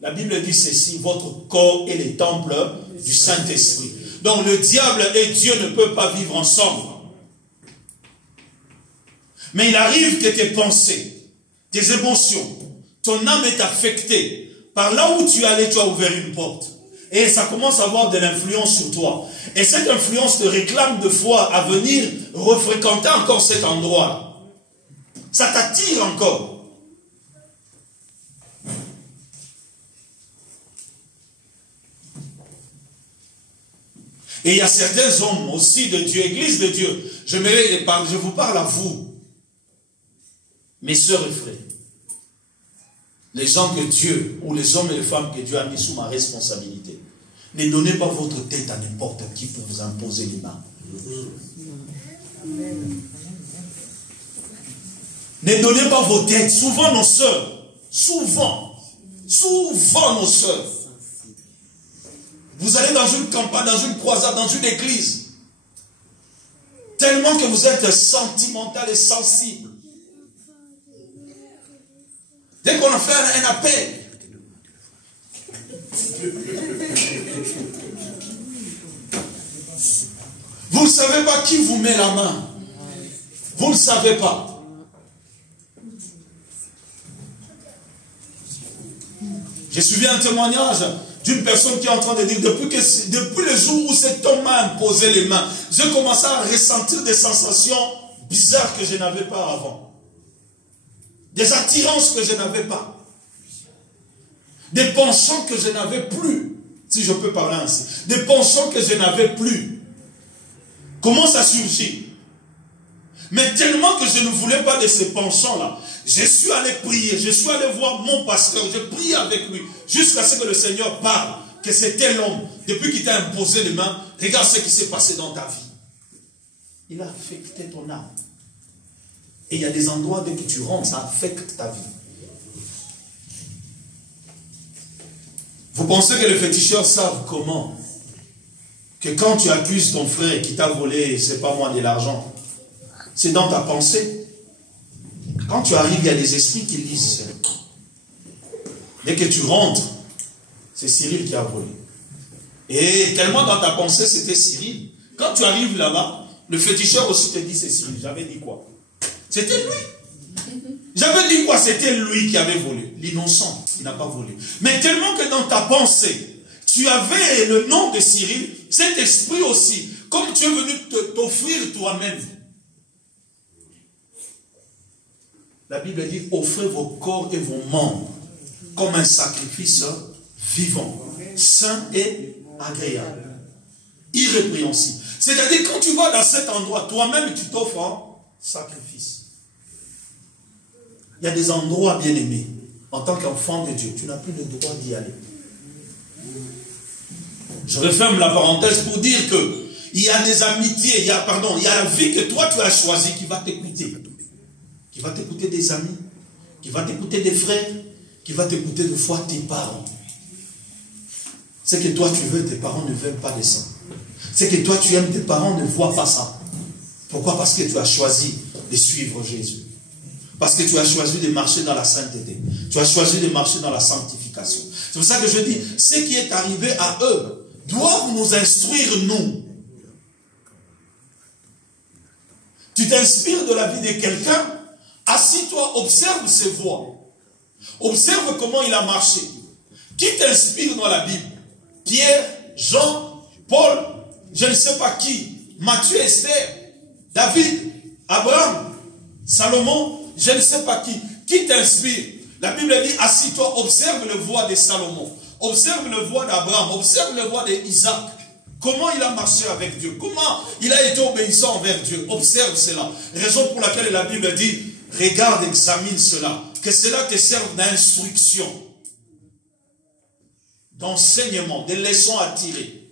La Bible dit ceci, votre corps est le temple du Saint-Esprit. Donc le diable et Dieu ne peuvent pas vivre ensemble. Mais il arrive que tes pensées, tes émotions, ton âme est affectée. Par là où tu es allé, tu as ouvert une porte. Et ça commence à avoir de l'influence sur toi. Et cette influence te réclame de fois à venir refréquenter encore cet endroit-là. Ça t'attire encore. Et il y a certains hommes aussi de Dieu, Église de Dieu. Je vous parle à vous, mes sœurs et frères. Les gens que Dieu, ou les hommes et les femmes que Dieu a mis sous ma responsabilité. Ne donnez pas votre tête à n'importe qui pour vous imposer les mains. Ne donnez pas vos têtes. Souvent nos sœurs, souvent nos sœurs. Vous allez dans une campagne, dans une croisade, dans une église. Tellement que vous êtes sentimental et sensible. Dès qu'on a fait un appel, vous ne savez pas qui vous met la main. Vous ne savez pas. J'ai suivi un témoignage d'une personne qui est en train de dire, depuis le jour où cet homme m'a imposé les mains, j'ai commencé à ressentir des sensations bizarres que je n'avais pas avant. Des attirances que je n'avais pas. Des penchants que je n'avais plus. Si je peux parler ainsi. Des penchants que je n'avais plus. Comment ça surgit? Mais tellement que je ne voulais pas de ces penchants-là. Je suis allé prier. Je suis allé voir mon pasteur. Je prie avec lui. Jusqu'à ce que le Seigneur parle. Que c'était l'homme. Depuis qu'il t'a imposé les mains. Regarde ce qui s'est passé dans ta vie. Il a affecté ton âme. Et il y a des endroits, dès que tu rentres, ça affecte ta vie. Vous pensez que les féticheurs savent comment? Que quand tu accuses ton frère qui t'a volé, c'est pas moi, de l'argent, c'est dans ta pensée. Quand tu arrives, il y a des esprits qui lisent. Dès que tu rentres, c'est Cyril qui a volé. Et tellement dans ta pensée, c'était Cyril. Quand tu arrives là-bas, le féticheur aussi te dit, c'est Cyril. J'avais dit quoi? C'était lui. J'avais dit quoi? C'était lui qui avait volé. L'innocent, il n'a pas volé. Mais tellement que dans ta pensée, tu avais le nom de Cyril, cet esprit aussi, comme tu es venu t'offrir toi-même. La Bible dit, offrez vos corps et vos membres comme un sacrifice vivant, saint et agréable, irrépréhensible. C'est-à-dire, quand tu vas dans cet endroit, toi-même, tu t'offres en sacrifice. Il y a des endroits bien aimés. En tant qu'enfant de Dieu, tu n'as plus le droit d'y aller. Je referme la parenthèse pour dire que il y a des amitiés, il y a la vie que toi tu as choisie qui va t'écouter. Qui va t'écouter des amis, qui va t'écouter des frères, qui va t'écouter des fois tes parents. Ce que toi tu veux, tes parents ne veulent pas de ça. Ce que toi tu aimes, tes parents ne voient pas ça. Pourquoi? Parce que tu as choisi de suivre Jésus. Parce que tu as choisi de marcher dans la sainteté. Tu as choisi de marcher dans la sanctification. C'est pour ça que je dis, ce qui est arrivé à eux doivent nous instruire, nous. Tu t'inspires de la vie de quelqu'un, assis-toi, observe ses voies. Observe comment il a marché. Qui t'inspire dans la Bible? Pierre, Jean, Paul, je ne sais pas qui, Matthieu, Esther, David, Abraham, Salomon, je ne sais pas qui. Qui t'inspire? La Bible dit, assis-toi, observe le voie de Salomon, observe le voie d'Abraham, observe le voie d'Isaac. Comment il a marché avec Dieu, comment il a été obéissant envers Dieu. Observe cela. Raison pour laquelle la Bible dit, regarde, examine cela. Que cela te serve d'instruction, d'enseignement, de leçons à tirer.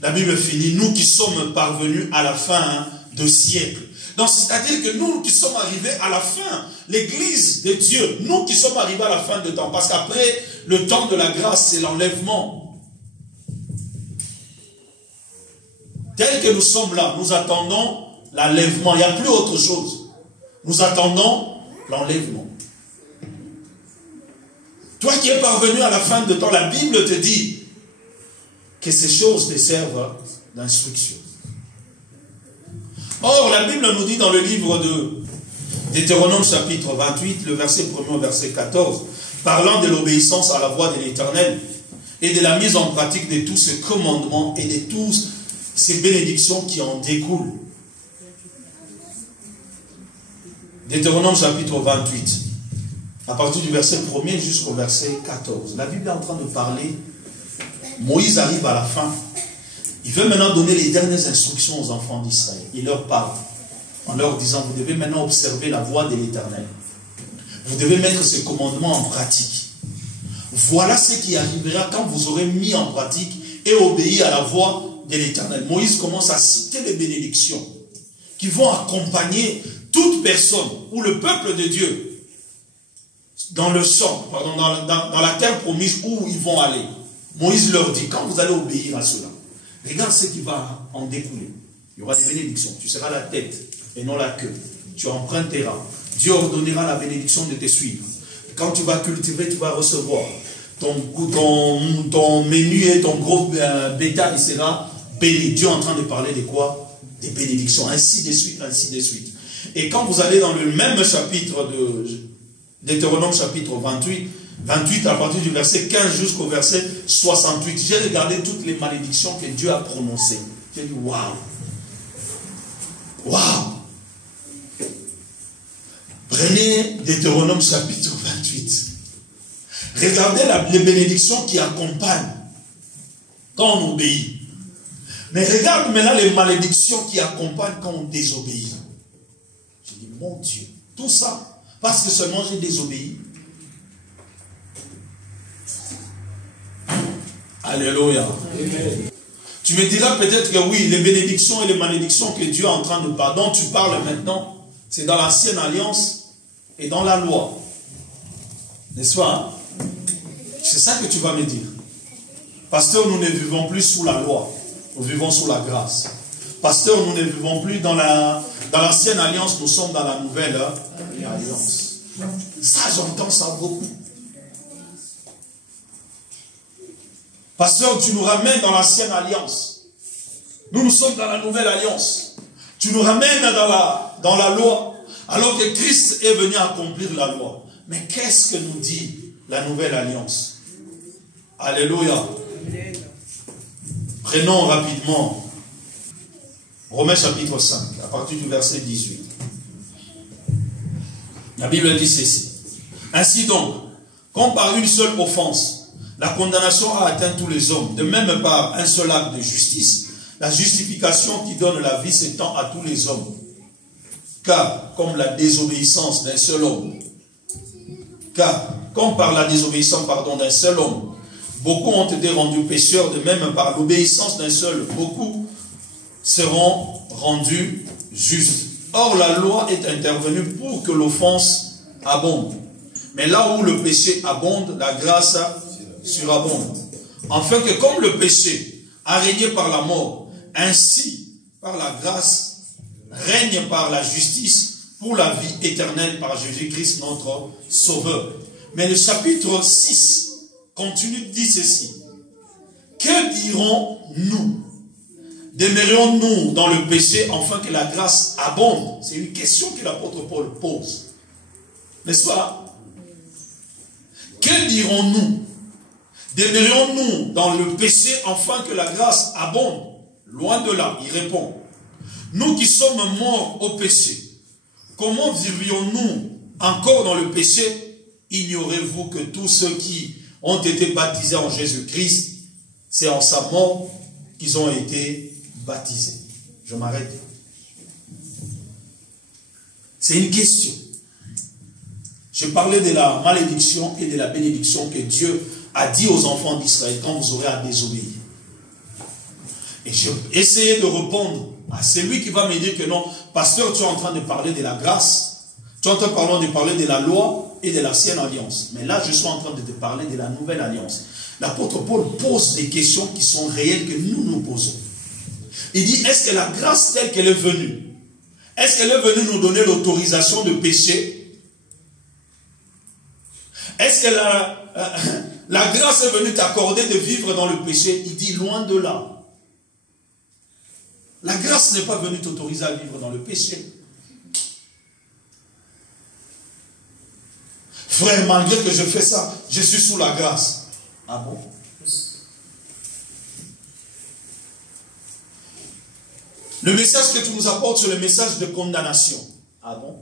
La Bible finit, nous qui sommes parvenus à la fin de siècle. Donc c'est-à-dire que nous qui sommes arrivés à la fin, l'église de Dieu, nous qui sommes arrivés à la fin de temps, parce qu'après le temps de la grâce, c'est l'enlèvement. Tel que nous sommes là, nous attendons l'enlèvement. Il n'y a plus autre chose. Nous attendons l'enlèvement. Toi qui es parvenu à la fin de temps, la Bible te dit que ces choses te servent d'instruction. Or, la Bible nous dit dans le livre de Deutéronome chapitre 28, le verset 1er au verset 14, parlant de l'obéissance à la voix de l'Éternel et de la mise en pratique de tous ces commandements et de toutes ces bénédictions qui en découlent. Deutéronome chapitre 28, à partir du verset 1er jusqu'au verset 14. La Bible est en train de parler. Moïse arrive à la fin. Il veut maintenant donner les dernières instructions aux enfants d'Israël. Il leur parle en leur disant, vous devez maintenant observer la voie de l'Éternel. Vous devez mettre ces commandements en pratique. Voilà ce qui arrivera quand vous aurez mis en pratique et obéi à la voie de l'Éternel. Moïse commence à citer les bénédictions qui vont accompagner toute personne ou le peuple de Dieu dans le champ, pardon, dans la terre promise où ils vont aller. Moïse leur dit, quand vous allez obéir à cela, regarde ce qui va en découler. Il y aura des bénédictions. Tu seras la tête et non la queue. Tu emprunteras. Dieu ordonnera la bénédiction de te suivre. Quand tu vas cultiver, tu vas recevoir. Ton menu et ton gros bétail sera béni. Dieu est en train de parler de quoi? Des bénédictions. Ainsi de suite, ainsi de suite. Et quand vous allez dans le même chapitre de Deutéronome chapitre 28, à partir du verset 15 jusqu'au verset 68, j'ai regardé toutes les malédictions que Dieu a prononcées. J'ai dit, waouh! Waouh! Prenez Deutéronome chapitre 28. Regardez les bénédictions qui accompagnent quand on obéit. Mais regarde maintenant les malédictions qui accompagnent quand on désobéit. J'ai dit, mon Dieu, tout ça, parce que seulement j'ai désobéi. Alléluia. Amen. Tu me diras peut-être que oui, les bénédictions et les malédictions que Dieu est en train de parler, dont tu parles maintenant, c'est dans l'ancienne alliance et dans la loi. N'est-ce pas? C'est ça que tu vas me dire. Pasteur, nous ne vivons plus sous la loi. Nous vivons sous la grâce. Pasteur, nous ne vivons plus dans l'ancienne alliance, nous sommes dans la nouvelle alliance. Ça, j'entends ça beaucoup. Pasteur, tu nous ramènes dans l'ancienne alliance. Nous sommes dans la nouvelle alliance. Tu nous ramènes dans la loi, alors que Christ est venu accomplir la loi. Mais qu'est-ce que nous dit la nouvelle alliance? Alléluia. Prenons rapidement Romains chapitre 5, à partir du verset 18. La Bible dit ceci. Ainsi donc, comme par une seule offense, la condamnation a atteint tous les hommes, de même par un seul acte de justice, la justification qui donne la vie s'étend à tous les hommes. Car, comme la désobéissance d'un seul homme, comme par la désobéissance d'un seul homme, beaucoup ont été rendus pécheurs, de même par l'obéissance d'un seul, beaucoup seront rendus justes. Or, la loi est intervenue pour que l'offense abonde. Mais là où le péché abonde, la grâce surabonde. Afin que comme le péché a régné par la mort, ainsi par la grâce règne par la justice pour la vie éternelle par Jésus-Christ notre Sauveur. Mais le chapitre 6 continue de dire ceci. Que dirons-nous? Demeurons-nous dans le péché afin que la grâce abonde? C'est une question que l'apôtre Paul pose. N'est-ce pas? Que dirons-nous? Demeurons-nous dans le péché afin que la grâce abonde? Loin de là, il répond. Nous qui sommes morts au péché, comment vivions-nous encore dans le péché? Ignorez-vous que tous ceux qui ont été baptisés en Jésus-Christ, c'est en sa mort qu'ils ont été baptisés. Je m'arrête. C'est une question. Je parlais de la malédiction et de la bénédiction que Dieu a dit aux enfants d'Israël quand vous aurez à désobéir. Et j'ai essayé de répondre à celui qui va me dire que non, pasteur, tu es en train de parler de la grâce, tu es en train de parler de la loi et de l'ancienne alliance. Mais là, je suis en train de te parler de la nouvelle alliance. L'apôtre Paul pose des questions qui sont réelles que nous nous posons. Il dit, est-ce que la grâce telle qu'elle est venue, est-ce qu'elle est venue nous donner l'autorisation de pécher? Est-ce que la grâce est venue t'accorder de vivre dans le péché? Il dit, loin de là. La grâce n'est pas venue t'autoriser à vivre dans le péché. Frère, malgré que je fais ça, je suis sous la grâce. Ah bon? Le message que tu nous apportes, c'est le message de condamnation. Ah bon?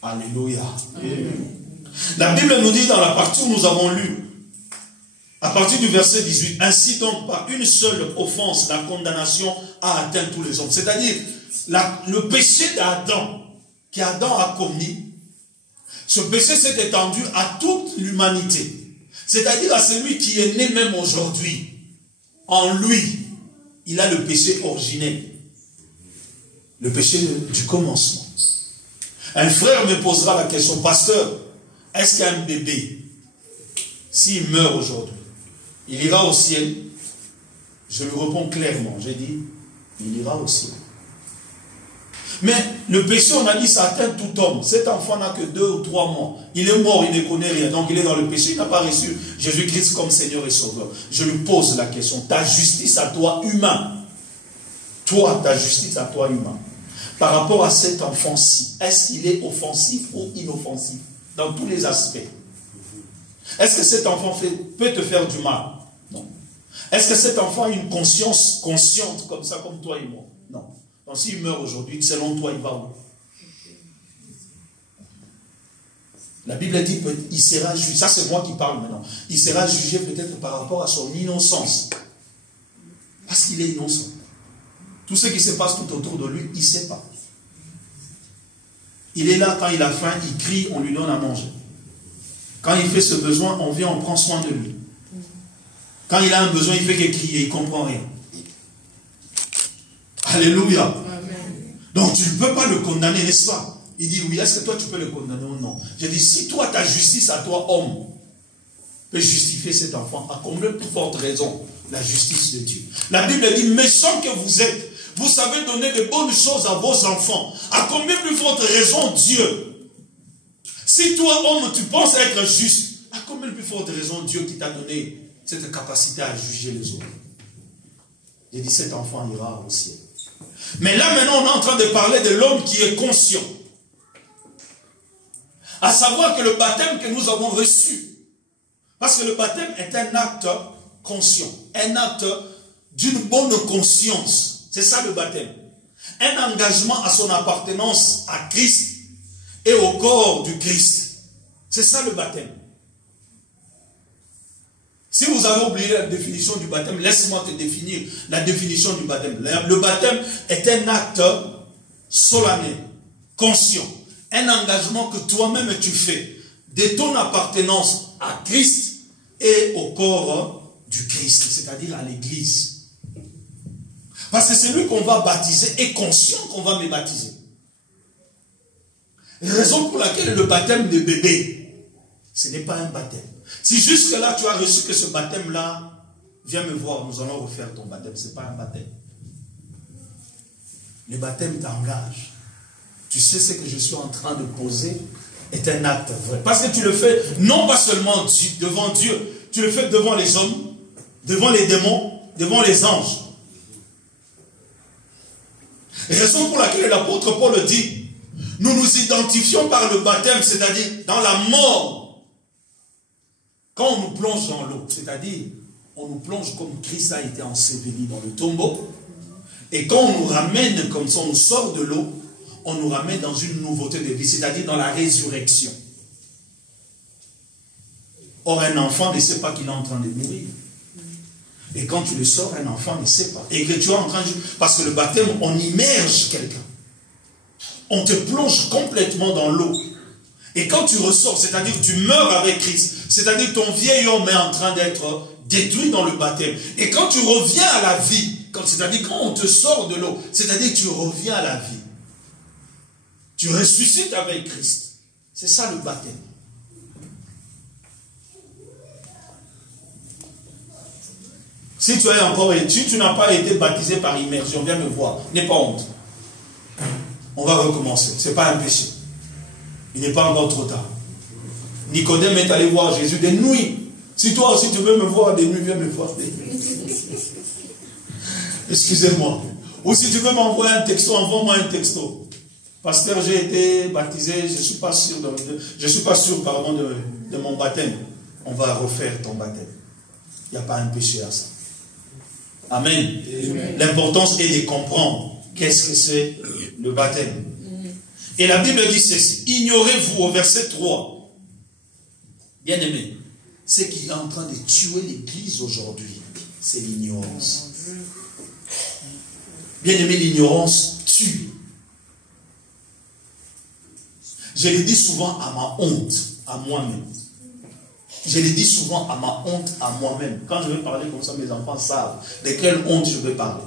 Alléluia. La Bible nous dit dans la partie où nous avons lu, à partir du verset 18, ainsi donc par une seule offense, la condamnation a atteint tous les hommes. C'est-à-dire, le péché d'Adam, qu'Adam a commis, ce péché s'est étendu à toute l'humanité. C'est-à-dire à celui qui est né même aujourd'hui. En lui, il a le péché originel. Le péché du commencement. Un frère me posera la question, pasteur, est-ce qu'un bébé, s'il meurt aujourd'hui, il ira au ciel? Je lui réponds clairement. J'ai dit, il ira au ciel. Mais le péché, on a dit, ça atteint tout homme. Cet enfant n'a que 2 ou 3 mois. Il est mort, il ne connaît rien. Donc il est dans le péché, il n'a pas reçu Jésus-Christ comme Seigneur et Sauveur. Je lui pose la question, ta justice à toi, humain. Toi, ta justice à toi, humain. Par rapport à cet enfant-ci, est-ce qu'il est offensif ou inoffensif? Dans tous les aspects. Est-ce que cet enfant peut te faire du mal? Non. Est-ce que cet enfant a une conscience consciente comme ça, comme toi et moi? Non. Donc s'il meurt aujourd'hui, selon toi, il va où? La Bible dit qu'il sera jugé. Ça, c'est moi qui parle maintenant. Il sera jugé peut-être par rapport à son innocence. Parce qu'il est innocent. Tout ce qui se passe tout autour de lui, il ne sait pas. Il est là quand il a faim, il crie, on lui donne à manger. Quand il fait ce besoin, on vient, on prend soin de lui. Quand il a un besoin, il fait que crier, il ne comprend rien. Alléluia. Amen. Donc tu ne peux pas le condamner, n'est-ce pas? Il dit oui, est-ce que toi tu peux le condamner ou non? J'ai dit, si toi ta justice à toi, homme, peut justifier cet enfant, à combien de plus forte raison la justice de Dieu? La Bible dit, méchant que vous êtes, vous savez donner de bonnes choses à vos enfants. À combien plus forte raison Dieu? Si toi, homme, tu penses être juste, à combien plus forte raison Dieu qui t'a donné cette capacité à juger les autres? J'ai dit, cet enfant ira au ciel. Mais là, maintenant, on est en train de parler de l'homme qui est conscient. À savoir que le baptême que nous avons reçu, parce que le baptême est un acte conscient, un acte d'une bonne conscience. C'est ça le baptême. Un engagement à son appartenance à Christ et au corps du Christ. C'est ça le baptême. Si vous avez oublié la définition du baptême, laisse-moi te définir la définition du baptême. Le baptême est un acte solennel, conscient. Un engagement que toi-même tu fais de ton appartenance à Christ et au corps du Christ, c'est-à-dire à l'église. Parce que celui qu'on va baptiser est conscient qu'on va me baptiser. Raison pour laquelle le baptême de bébé, ce n'est pas un baptême. Si jusque-là tu as reçu que ce baptême-là, viens me voir, nous allons refaire ton baptême. Ce n'est pas un baptême. Le baptême t'engage. Tu sais ce que je suis en train de poser est un acte vrai. Parce que tu le fais non pas seulement devant Dieu, tu le fais devant les hommes, devant les démons, devant les anges. Raison pour laquelle l'apôtre Paul dit, nous nous identifions par le baptême, c'est-à-dire dans la mort. Quand on nous plonge dans l'eau, c'est-à-dire on nous plonge comme Christ a été enseveli dans le tombeau. Et quand on nous ramène comme ça, on nous sort de l'eau, on nous ramène dans une nouveauté de vie, c'est-à-dire dans la résurrection. Or, un enfant ne sait pas qu'il est en train de mourir. Et quand tu le sors, un enfant ne sait pas. Et que tu es en train de... Parce que le baptême, on immerge quelqu'un. On te plonge complètement dans l'eau. Et quand tu ressors, c'est-à-dire que tu meurs avec Christ, c'est-à-dire que ton vieil homme est en train d'être détruit dans le baptême. Et quand tu reviens à la vie, c'est-à-dire quand on te sort de l'eau, c'est-à-dire que tu reviens à la vie. Tu ressuscites avec Christ. C'est ça le baptême. Si tu es encore, si tu n'as pas été baptisé par immersion, viens me voir. N'aie pas honte. On va recommencer. Ce n'est pas un péché. Il n'est pas encore trop tard. Nicodème est allé voir Jésus des nuits. Si toi aussi tu veux me voir des nuits, viens me voir des nuits. Excusez-moi. Ou si tu veux m'envoyer un texto, envoie-moi un texto. Pasteur, j'ai été baptisé, je ne suis pas sûr, de mon baptême. On va refaire ton baptême. Il n'y a pas un péché à ça. Amen. L'importance est de comprendre qu'est-ce que c'est le baptême. Et la Bible dit ceci. Ignorez-vous au verset 3. Bien aimé, ce qui est en train de tuer l'Église aujourd'hui, c'est l'ignorance. Bien aimé, l'ignorance tue. Je le dis souvent à ma honte, à moi-même. Je le dis souvent à ma honte, à moi-même. Quand je vais parler comme ça, mes enfants savent de quelle honte je vais parler.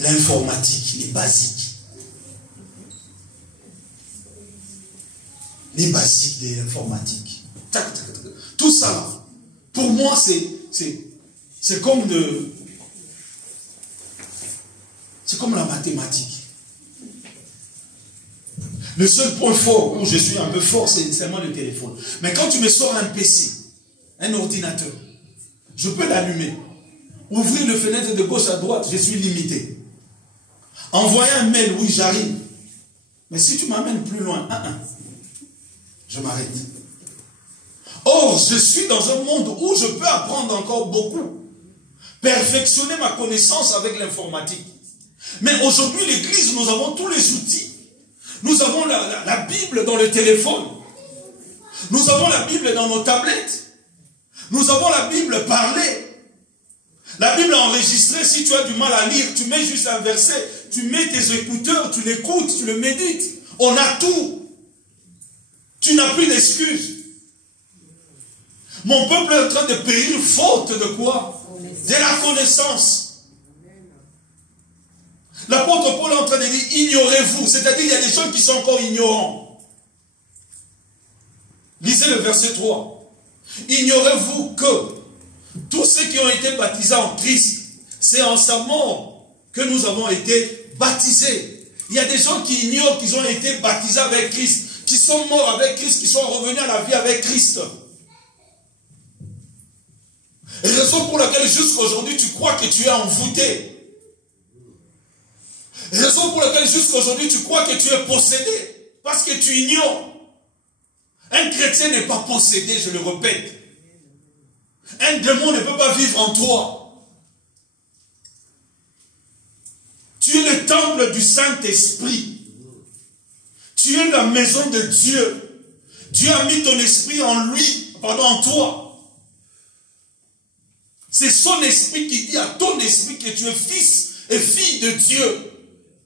L'informatique, les basiques. Les basiques de l'informatique. Tout ça là. Pour moi, c'est comme c'est comme la mathématique. Le seul point fort où je suis un peu fort, c'est seulement le téléphone. Mais quand tu me sors un PC, un ordinateur, je peux l'allumer. Ouvrir le fenêtre de gauche à droite, je suis limité. Envoyer un mail, oui, j'arrive. Mais si tu m'amènes plus loin, je m'arrête. Or, je suis dans un monde où je peux apprendre encore beaucoup. Perfectionner ma connaissance avec l'informatique. Mais aujourd'hui, l'Église, nous avons tous les outils. Nous avons la Bible dans le téléphone. Nous avons la Bible dans nos tablettes. Nous avons la Bible parlée. La Bible enregistrée, si tu as du mal à lire, tu mets juste un verset, tu mets tes écouteurs, tu l'écoutes, tu le médites. On a tout. Tu n'as plus d'excuses. Mon peuple est en train de périr faute de quoi? De la connaissance. L'apôtre Paul est en train de dire, ignorez-vous. C'est-à-dire, il y a des gens qui sont encore ignorants. Lisez le verset 3. Ignorez-vous que tous ceux qui ont été baptisés en Christ, c'est en sa mort que nous avons été baptisés. Il y a des gens qui ignorent qu'ils ont été baptisés avec Christ, qui sont morts avec Christ, qui sont revenus à la vie avec Christ. Raison pour laquelle jusqu'à aujourd'hui tu crois que tu es envoûté. Raison pour laquelle jusqu'à aujourd'hui tu crois que tu es possédé. Parce que tu ignores. Un chrétien n'est pas possédé, je le répète. Un démon ne peut pas vivre en toi. Tu es le temple du Saint-Esprit. Tu es la maison de Dieu. Dieu a mis ton esprit en lui, en toi. C'est son esprit qui dit à ton esprit que tu es fils et fille de Dieu.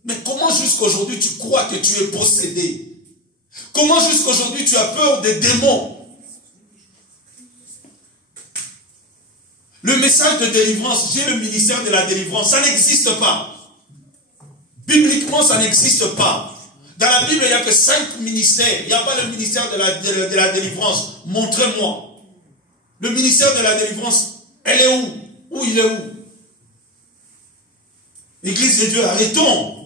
Mais comment jusqu'à aujourd'hui tu crois que tu es possédé? Comment jusqu'à aujourd'hui tu as peur des démons? Le message de délivrance, j'ai le ministère de la délivrance, ça n'existe pas. Bibliquement, ça n'existe pas. Dans la Bible, il n'y a que 5 ministères. Il n'y a pas le ministère de la délivrance. Montrez-moi. Le ministère de la délivrance, elle est où? Où il est où? L'Église de Dieu, arrêtons.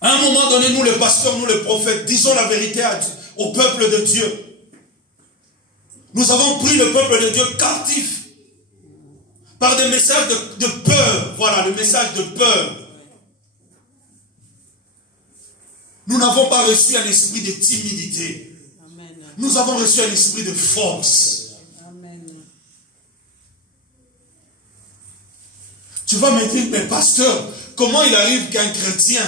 À un moment donné, nous les pasteurs, nous les prophètes, disons la vérité au peuple de Dieu. Nous avons pris le peuple de Dieu captif par des messages de peur. Voilà, le message de peur. Nous n'avons pas reçu un esprit de timidité. Amen. Nous avons reçu un esprit de force. Amen. Tu vas me dire, mais pasteur, comment il arrive qu'un chrétien,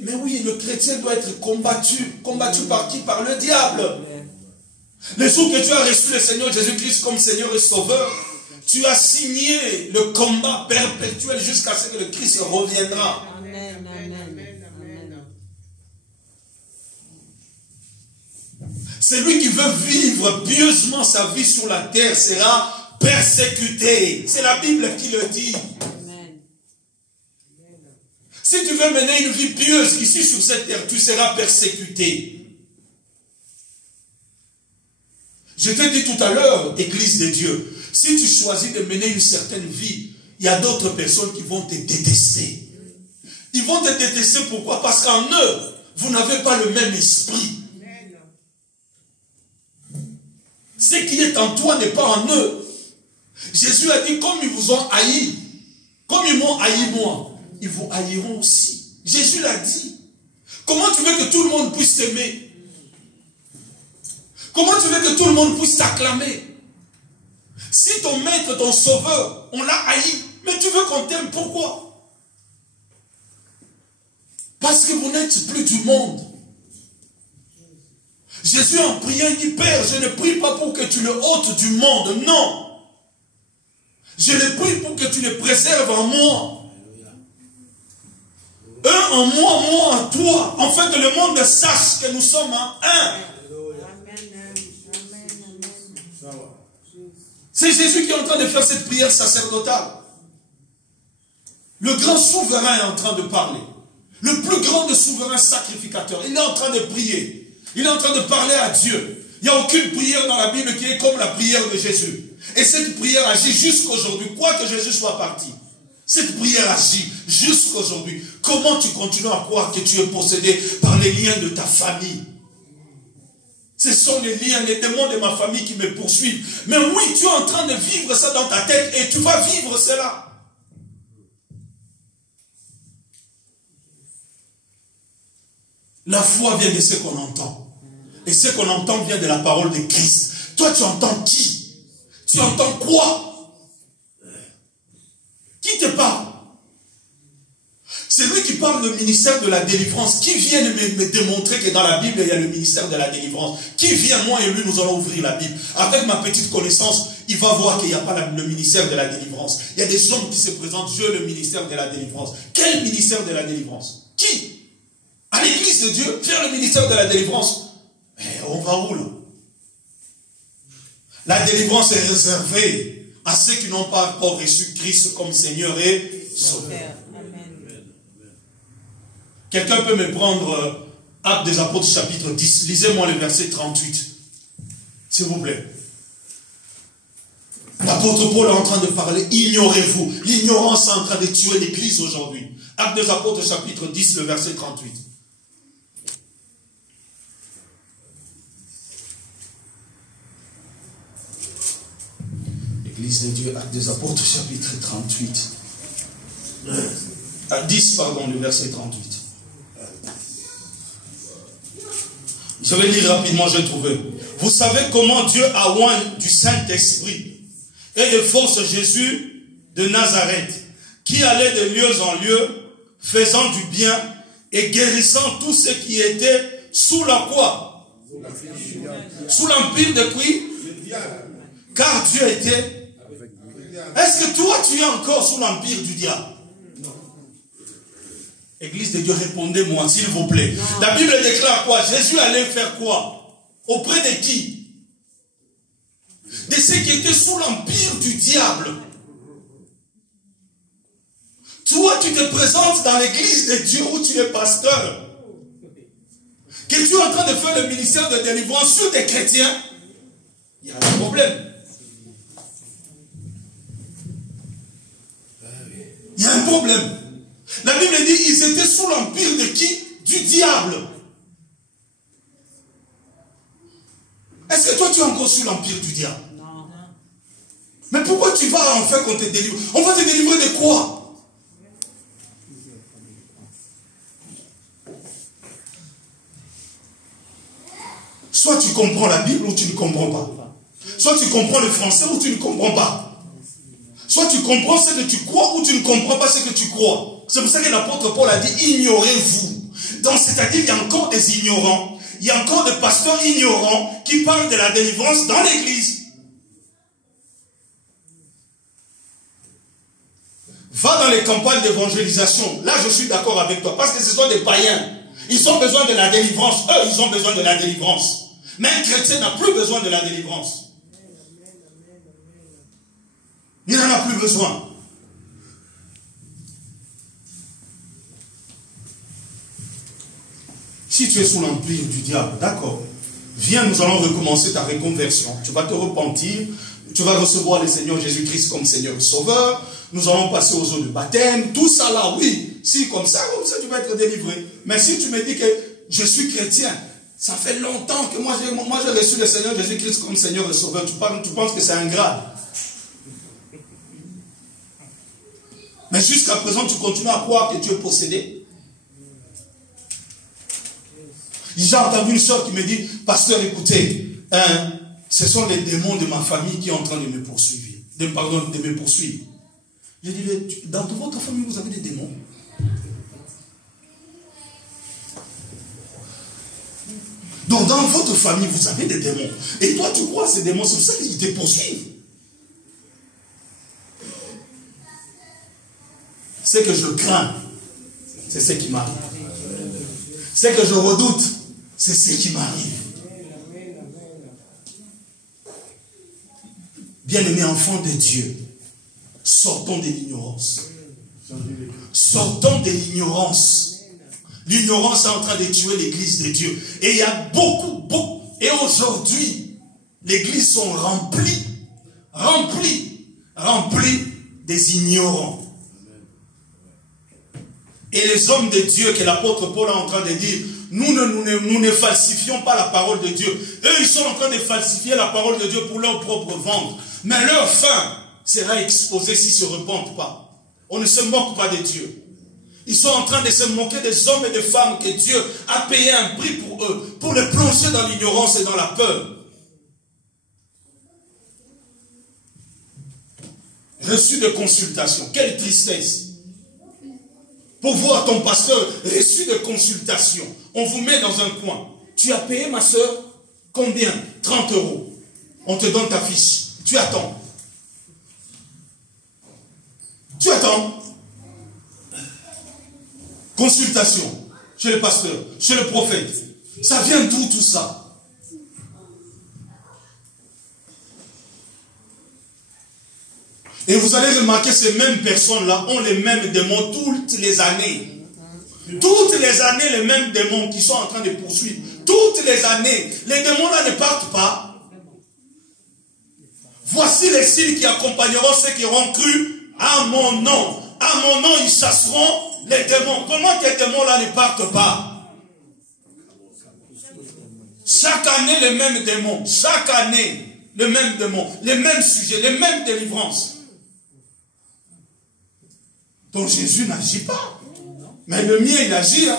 mais oui, le chrétien doit être combattu par qui? Par le diable. Le jour que tu as reçu le Seigneur Jésus-Christ comme Seigneur et Sauveur, tu as signé le combat perpétuel jusqu'à ce que le Christ reviendra. Amen, amen. Celui qui veut vivre pieusement sa vie sur la terre sera persécuté. C'est la Bible qui le dit. Amen. Si tu veux mener une vie pieuse ici sur cette terre, tu seras persécuté. Je t'ai dit tout à l'heure, Église de Dieu, si tu choisis de mener une certaine vie, il y a d'autres personnes qui vont te détester. Ils vont te détester pourquoi? Parce qu'en eux, vous n'avez pas le même esprit. Ce qui est en toi n'est pas en eux. Jésus a dit, comme ils vous ont haï, comme ils m'ont haï moi, ils vous haïront aussi. Jésus l'a dit. Comment tu veux que tout le monde puisse t'aimer? Comment tu veux que tout le monde puisse t'acclamer? Si ton maître, ton sauveur, on l'a haï, mais tu veux qu'on t'aime, pourquoi? Parce que vous n'êtes plus du monde. Jésus en priant, il dit, Père, je ne prie pas pour que tu le ôtes du monde, non. Je le prie pour que tu le préserves en moi. Un en moi, moi en toi, afin que le monde sache que nous sommes en un. C'est Jésus qui est en train de faire cette prière sacerdotale. Le grand souverain est en train de parler. Le plus grand des souverains sacrificateurs. Il est en train de prier. Il est en train de parler à Dieu. Il n'y a aucune prière dans la Bible qui est comme la prière de Jésus. Et cette prière agit jusqu'aujourd'hui. Quoi que Jésus soit parti, cette prière agit jusqu'aujourd'hui. Comment tu continues à croire que tu es possédé par les liens de ta famille? Ce sont les liens, les démons de ma famille qui me poursuivent. Mais oui, tu es en train de vivre ça dans ta tête et tu vas vivre cela. La foi vient de ce qu'on entend. Et ce qu'on entend vient de la parole de Christ. Toi, tu entends qui? Tu entends quoi? Qui te parle? C'est lui qui parle du ministère de la délivrance. Qui vient me démontrer que dans la Bible, il y a le ministère de la délivrance? Qui vient, moi et lui, nous allons ouvrir la Bible. Avec ma petite connaissance, il va voir qu'il n'y a pas le ministère de la délivrance. Il y a des hommes qui se présentent, je le ministère de la délivrance. Quel ministère de la délivrance? Qui? À l'église de Dieu, faire le ministère de la délivrance. Mais on va où là? La délivrance est réservée à ceux qui n'ont pas encore reçu Christ comme Seigneur et Sauveur. Quelqu'un peut me prendre Actes des Apôtres chapitre 10. Lisez-moi le verset 38. S'il vous plaît. L'apôtre Paul est en train de parler. Ignorez-vous. L'ignorance est en train de tuer l'église aujourd'hui. Actes des Apôtres chapitre 10, le verset 38. Église de Dieu, Actes des Apôtres chapitre 38. 10, pardon, le verset 38. Je vais lire rapidement, j'ai trouvé. Vous savez comment Dieu a oint du Saint-Esprit et de force Jésus de Nazareth, qui allait de lieu en lieu, faisant du bien et guérissant tous ceux qui étaient sous la quoi? Sous l'empire de qui? Car Dieu était... Est-ce que toi tu es encore sous l'empire du diable? Église de Dieu, répondez-moi, s'il vous plaît. Non. La Bible déclare quoi? Jésus allait faire quoi? Auprès de qui? De ceux qui étaient sous l'empire du diable. Toi, tu te présentes dans l'église de Dieu où tu es pasteur. Que tu es en train de faire le ministère de délivrance sur des chrétiens. Il y a un problème. Il y a un problème. La Bible dit, ils étaient sous l'empire de qui? Du diable. Est-ce que toi tu es encore sous l'empire du diable? Non. Mais pourquoi tu vas en fait qu'on te délivre? On va te délivrer de quoi? Soit tu comprends la Bible ou tu ne comprends pas. Soit tu comprends le français ou tu ne comprends pas. Soit tu comprends ce que tu crois ou tu ne comprends pas ce que tu crois. C'est pour ça que l'apôtre Paul a dit, ignorez-vous. Donc, c'est-à-dire qu'il y a encore des ignorants. Il y a encore des pasteurs ignorants qui parlent de la délivrance dans l'église. Va dans les campagnes d'évangélisation. Là, je suis d'accord avec toi. Parce que ce sont des païens. Ils ont besoin de la délivrance. Eux, ils ont besoin de la délivrance. Mais un chrétien n'a plus besoin de la délivrance. Il n'en a plus besoin. Si tu es sous l'empire du diable, d'accord. Viens, nous allons recommencer ta reconversion. Tu vas te repentir. Tu vas recevoir le Seigneur Jésus-Christ comme Seigneur et Sauveur. Nous allons passer aux eaux de baptême. Tout ça là, oui. Si comme ça, tu vas être délivré. Mais si tu me dis que je suis chrétien, ça fait longtemps que moi j'ai reçu le Seigneur Jésus-Christ comme Seigneur et Sauveur. Tu penses que c'est un grade. Mais jusqu'à présent, tu continues à croire que tu es possédé. J'ai entendu une soeur qui me dit, pasteur, écoutez, ce sont les démons de ma famille qui sont en train de me poursuivre. De me poursuivre. J'ai dit, dans votre famille, vous avez des démons? Donc, dans votre famille, vous avez des démons. Et toi, tu crois à ces démons, c'est pour ça qu'ils te poursuivent. Ce que je crains, c'est ce qui m'arrive. Ce que je redoute, c'est ce qui m'arrive. Bien-aimés enfants de Dieu, sortons de l'ignorance. Sortons de l'ignorance. L'ignorance est en train de tuer l'église de Dieu. Et il y a beaucoup. Et aujourd'hui, l'église sont remplies des ignorants. Et les hommes de Dieu que l'apôtre Paul est en train de dire, nous ne falsifions pas la parole de Dieu. Eux, ils sont en train de falsifier la parole de Dieu pour leur propre ventre. Mais leur fin sera exposée s'ils ne se repentent pas. On ne se moque pas de Dieu. Ils sont en train de se moquer des hommes et des femmes que Dieu a payé un prix pour eux, pour les plonger dans l'ignorance et dans la peur. Reçu de consultation. Quelle tristesse. Pour voir ton pasteur reçu de consultation. On vous met dans un coin. Tu as payé, ma soeur, combien? 30 €. On te donne ta fiche. Tu attends. Tu attends. Consultation. Chez le pasteur. Chez le prophète. Ça vient d'où tout ça? Et vous allez remarquer, ces mêmes personnes-là ont les mêmes démons toutes les années. Toutes les années, les mêmes démons qui sont en train de poursuivre. Toutes les années. Les démons-là ne partent pas. Voici les signes qui accompagneront ceux qui auront cru à mon nom. À mon nom, ils chasseront les démons. Comment que les démons-là ne partent pas? Chaque année, les mêmes démons. Chaque année, les mêmes démons. Les mêmes sujets, les mêmes délivrances. Donc Jésus n'agit pas. Mais le mien, il agit. Hein?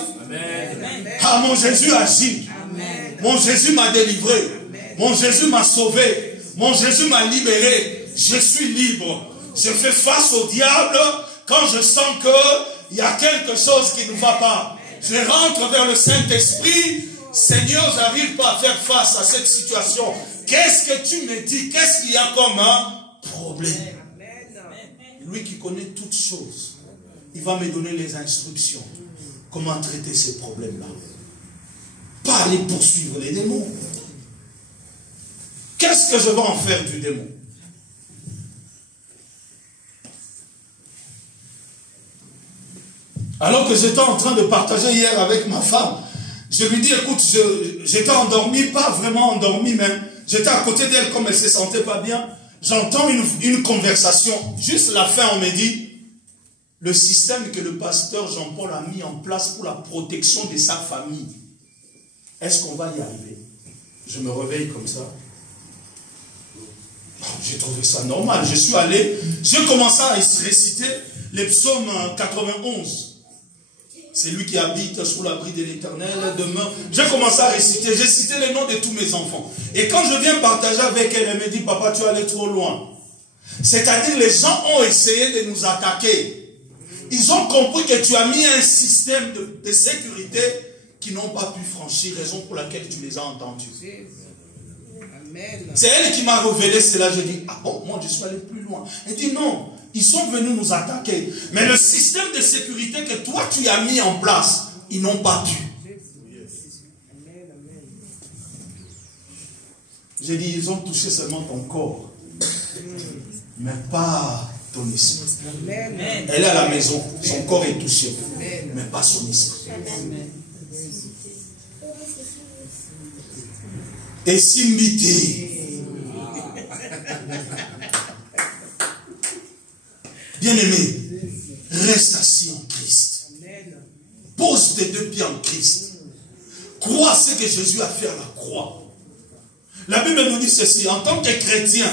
Ah, mon Jésus agit. Amen. Mon Jésus m'a délivré. Amen. Mon Jésus m'a sauvé. Mon Jésus m'a libéré. Je suis libre. Je fais face au diable quand je sens qu'il y a quelque chose qui ne va pas. Je rentre vers le Saint-Esprit. Seigneur, je n'arrive pas à faire face à cette situation. Qu'est-ce que tu me dis? Qu'est-ce qu'il y a comme un problème? Lui qui connaît toutes choses. Il va me donner les instructions. Comment traiter ces problèmes-là. Pas aller poursuivre les démons. Qu'est-ce que je vais en faire du démon? Alors que j'étais en train de partager hier avec ma femme, je lui dis, écoute, j'étais endormi, pas vraiment endormi, mais j'étais à côté d'elle comme elle ne se sentait pas bien. J'entends une conversation. Juste la fin, on me dit, le système que le pasteur Jean-Paul a mis en place pour la protection de sa famille, est-ce qu'on va y arriver? Je me réveille comme ça. J'ai trouvé ça normal. Je suis allé, j'ai commencé à réciter les psaumes 91. C'est lui qui habite sous l'abri de l'Éternel. Demain, j'ai commencé à réciter. J'ai cité les noms de tous mes enfants. Et quand je viens partager avec elle, elle me dit, papa, tu es allé trop loin. C'est-à-dire les gens ont essayé de nous attaquer. Ils ont compris que tu as mis un système de sécurité qui n'ont pas pu franchir, raison pour laquelle tu les as entendus. C'est elle qui m'a révélé cela. Je dis, ah bon, moi je suis allé plus loin. Elle dit non, ils sont venus nous attaquer. Mais le système de sécurité que toi tu as mis en place, ils n'ont pas pu. J'ai dit, ils ont touché seulement ton corps, mais pas ton esprit. Elle est à la maison, son corps est touché, mais pas son esprit. Et Simbiti. Bien-aimé, reste assis en Christ. Pose tes deux pieds en Christ. Crois ce que Jésus a fait à la croix. La Bible nous dit ceci, en tant que chrétiens,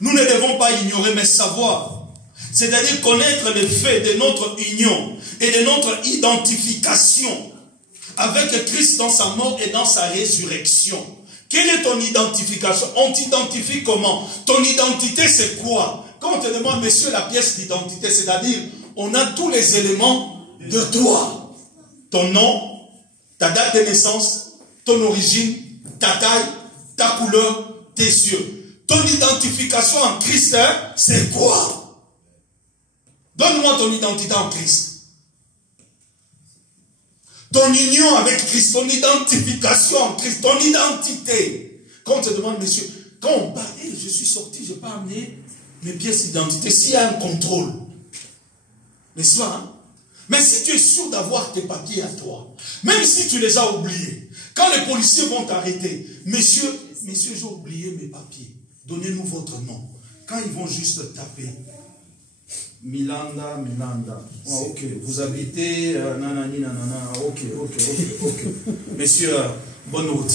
nous ne devons pas ignorer, mais savoir. C'est-à-dire connaître les faits de notre union et de notre identification avec Christ dans sa mort et dans sa résurrection. Quelle est ton identification? On t'identifie comment? Ton identité c'est quoi? Quand on te demande, monsieur, la pièce d'identité, c'est-à-dire, on a tous les éléments de toi. Ton nom, ta date de naissance, ton origine, ta taille, ta couleur, tes yeux. Ton identification en Christ, hein, c'est quoi? Donne-moi ton identité en Christ. Ton union avec Christ, ton identification en Christ, ton identité. Quand on te demande, monsieur, quand on parle, je suis sorti, je n'ai pas amené mes pièces d'identité, s'il y a un contrôle, n'est-ce pas, hein? Mais si tu es sûr d'avoir tes papiers à toi, même si tu les as oubliés, quand les policiers vont t'arrêter, messieurs, j'ai oublié mes papiers, donnez-nous votre nom. Quand ils vont juste taper, Milanda. Oh, ok, vous habitez, nanani, nanana, ok. Messieurs, bonne route.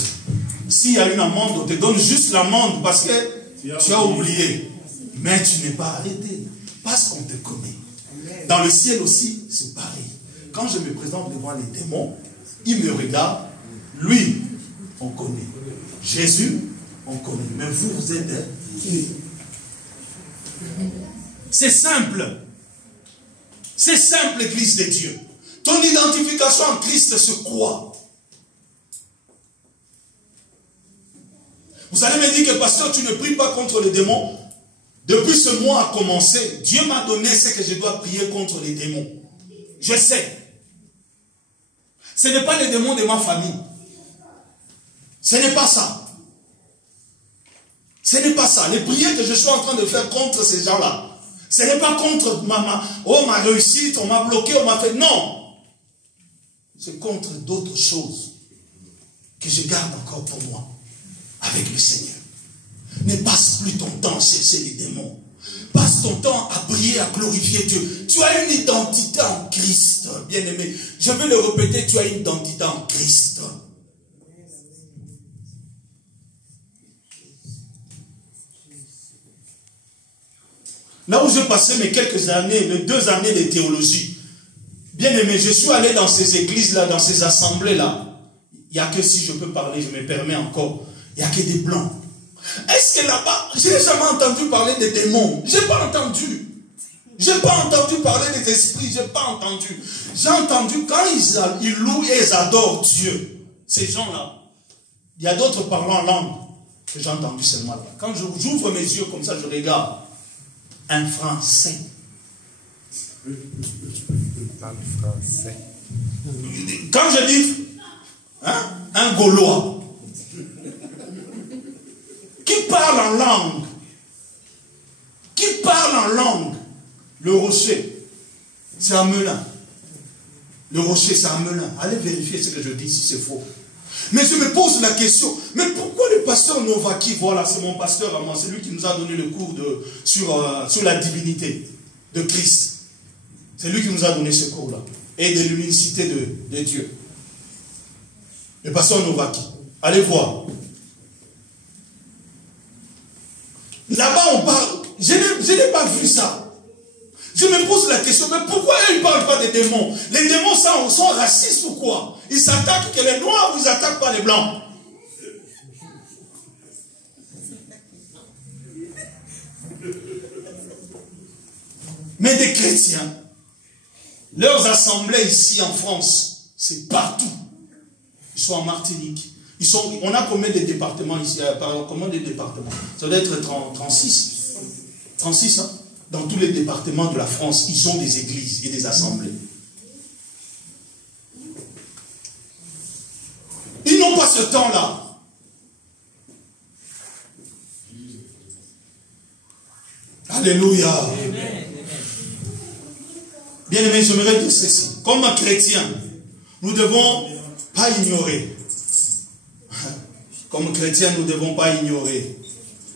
S'il y a une amende, on te donne juste l'amende parce que tu as oublié. Mais tu n'es pas arrêté, parce qu'on te connaît. Dans le ciel aussi, c'est pareil. Quand je me présente devant les démons, ils me regardent. Lui, on connaît. Jésus, on connaît. Mais vous êtes qui? C'est simple. C'est simple, Église de Dieu. Ton identification en Christ, c'est quoi? Vous allez me dire que, pasteur, tu ne pries pas contre les démons. Depuis ce mois a commencé, Dieu m'a donné ce que je dois prier contre les démons. Je sais. Ce n'est pas les démons de ma famille. Ce n'est pas ça. Ce n'est pas ça. Les prières que je suis en train de faire contre ces gens-là, ce n'est pas contre ma réussite, on m'a bloqué, on m'a fait... Non. C'est contre d'autres choses que je garde encore pour moi, avec le Seigneur. Ne passe plus ton temps à chercher les démons. Passe ton temps à prier, à glorifier Dieu. Tu as une identité en Christ, bien-aimé. Je vais le répéter, tu as une identité en Christ. Là où j'ai passé mes quelques années, mes 2 années de théologie, bien-aimé, je suis allé dans ces églises-là, dans ces assemblées-là. Il n'y a que, si je peux parler, je me permets encore, il n'y a que des blancs. Est-ce que là-bas, je n'ai jamais entendu parler des démons? Je n'ai pas entendu. Je n'ai pas entendu parler des esprits, je n'ai pas entendu. J'ai entendu quand ils louent et ils adorent Dieu. Ces gens-là, il y a d'autres parlant en langue que j'ai entendu seulement là. Quand j'ouvre mes yeux comme ça, je regarde un Français. Il parle français. Quand je dis un Gaulois qui parle en langue, le rocher, c'est un melun. Le rocher, c'est un melun. Allez vérifier ce que je dis si c'est faux. Mais je me pose la question, mais pourquoi le pasteur Novaki, voilà, c'est mon pasteur à moi, c'est lui qui nous a donné le cours sur la divinité de Christ. C'est lui qui nous a donné ce cours-là. Et de l'unicité de Dieu. Le pasteur Novaki. Allez voir. Là-bas, on parle. Je n'ai pas vu ça. Je me pose la question, mais pourquoi ils ne parlent pas des démons? Les démons sont racistes ou quoi? Ils s'attaquent que les noirs ou ils n'attaquent pas les blancs? Mais des chrétiens, leurs assemblées ici en France, c'est partout. Ils sont en Martinique. On a combien de départements ici? Combien de départements? Ça doit être 36. 36, hein? Dans tous les départements de la France, ils ont des églises et des assemblées. Ils n'ont pas ce temps-là. Alléluia. Bien aimé, j'aimerais dire ceci. Comme un chrétien, nous ne devons pas ignorer. Comme chrétien, nous ne devons pas ignorer.